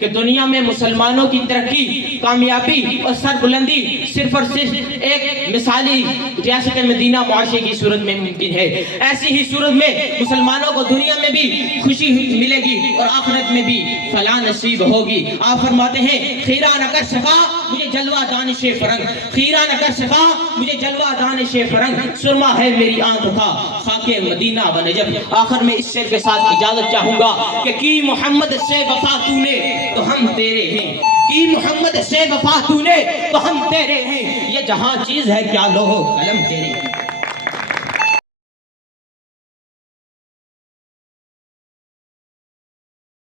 کہ دنیا میں مسلمانوں کی ترقی، کامیابی اور سربلندی صرف اور صرف ایک مثالی ریاست مدینہ معاشرے کی صورت میں ممکن ہے۔ ایسی ہی صورت میں مسلمانوں کو دنیا میں بھی خوشی ملے گی اور آخرت میں بھی فلاح نصیب ہوگی۔ آپ فرماتے ہیں، خیرہ نہ کر سکا مجھے جلوہ دانش فرنگ، خیرہ نہ کر سکا مجھے جلوہ دانش فرنگ، سرما ہے میری آنکھ کا خاک مدینہ و نجف۔ آخر میں اس شعر کے ساتھ اجازت چاہوں گا کہ کی محمد سے وفا تو نے تو ہم تیرے ہیں، کی محمد سے وفا تو نے تو ہم تیرے ہیں، یہ جہاں چیز ہے کیا لوہ قلم تیرے ہیں۔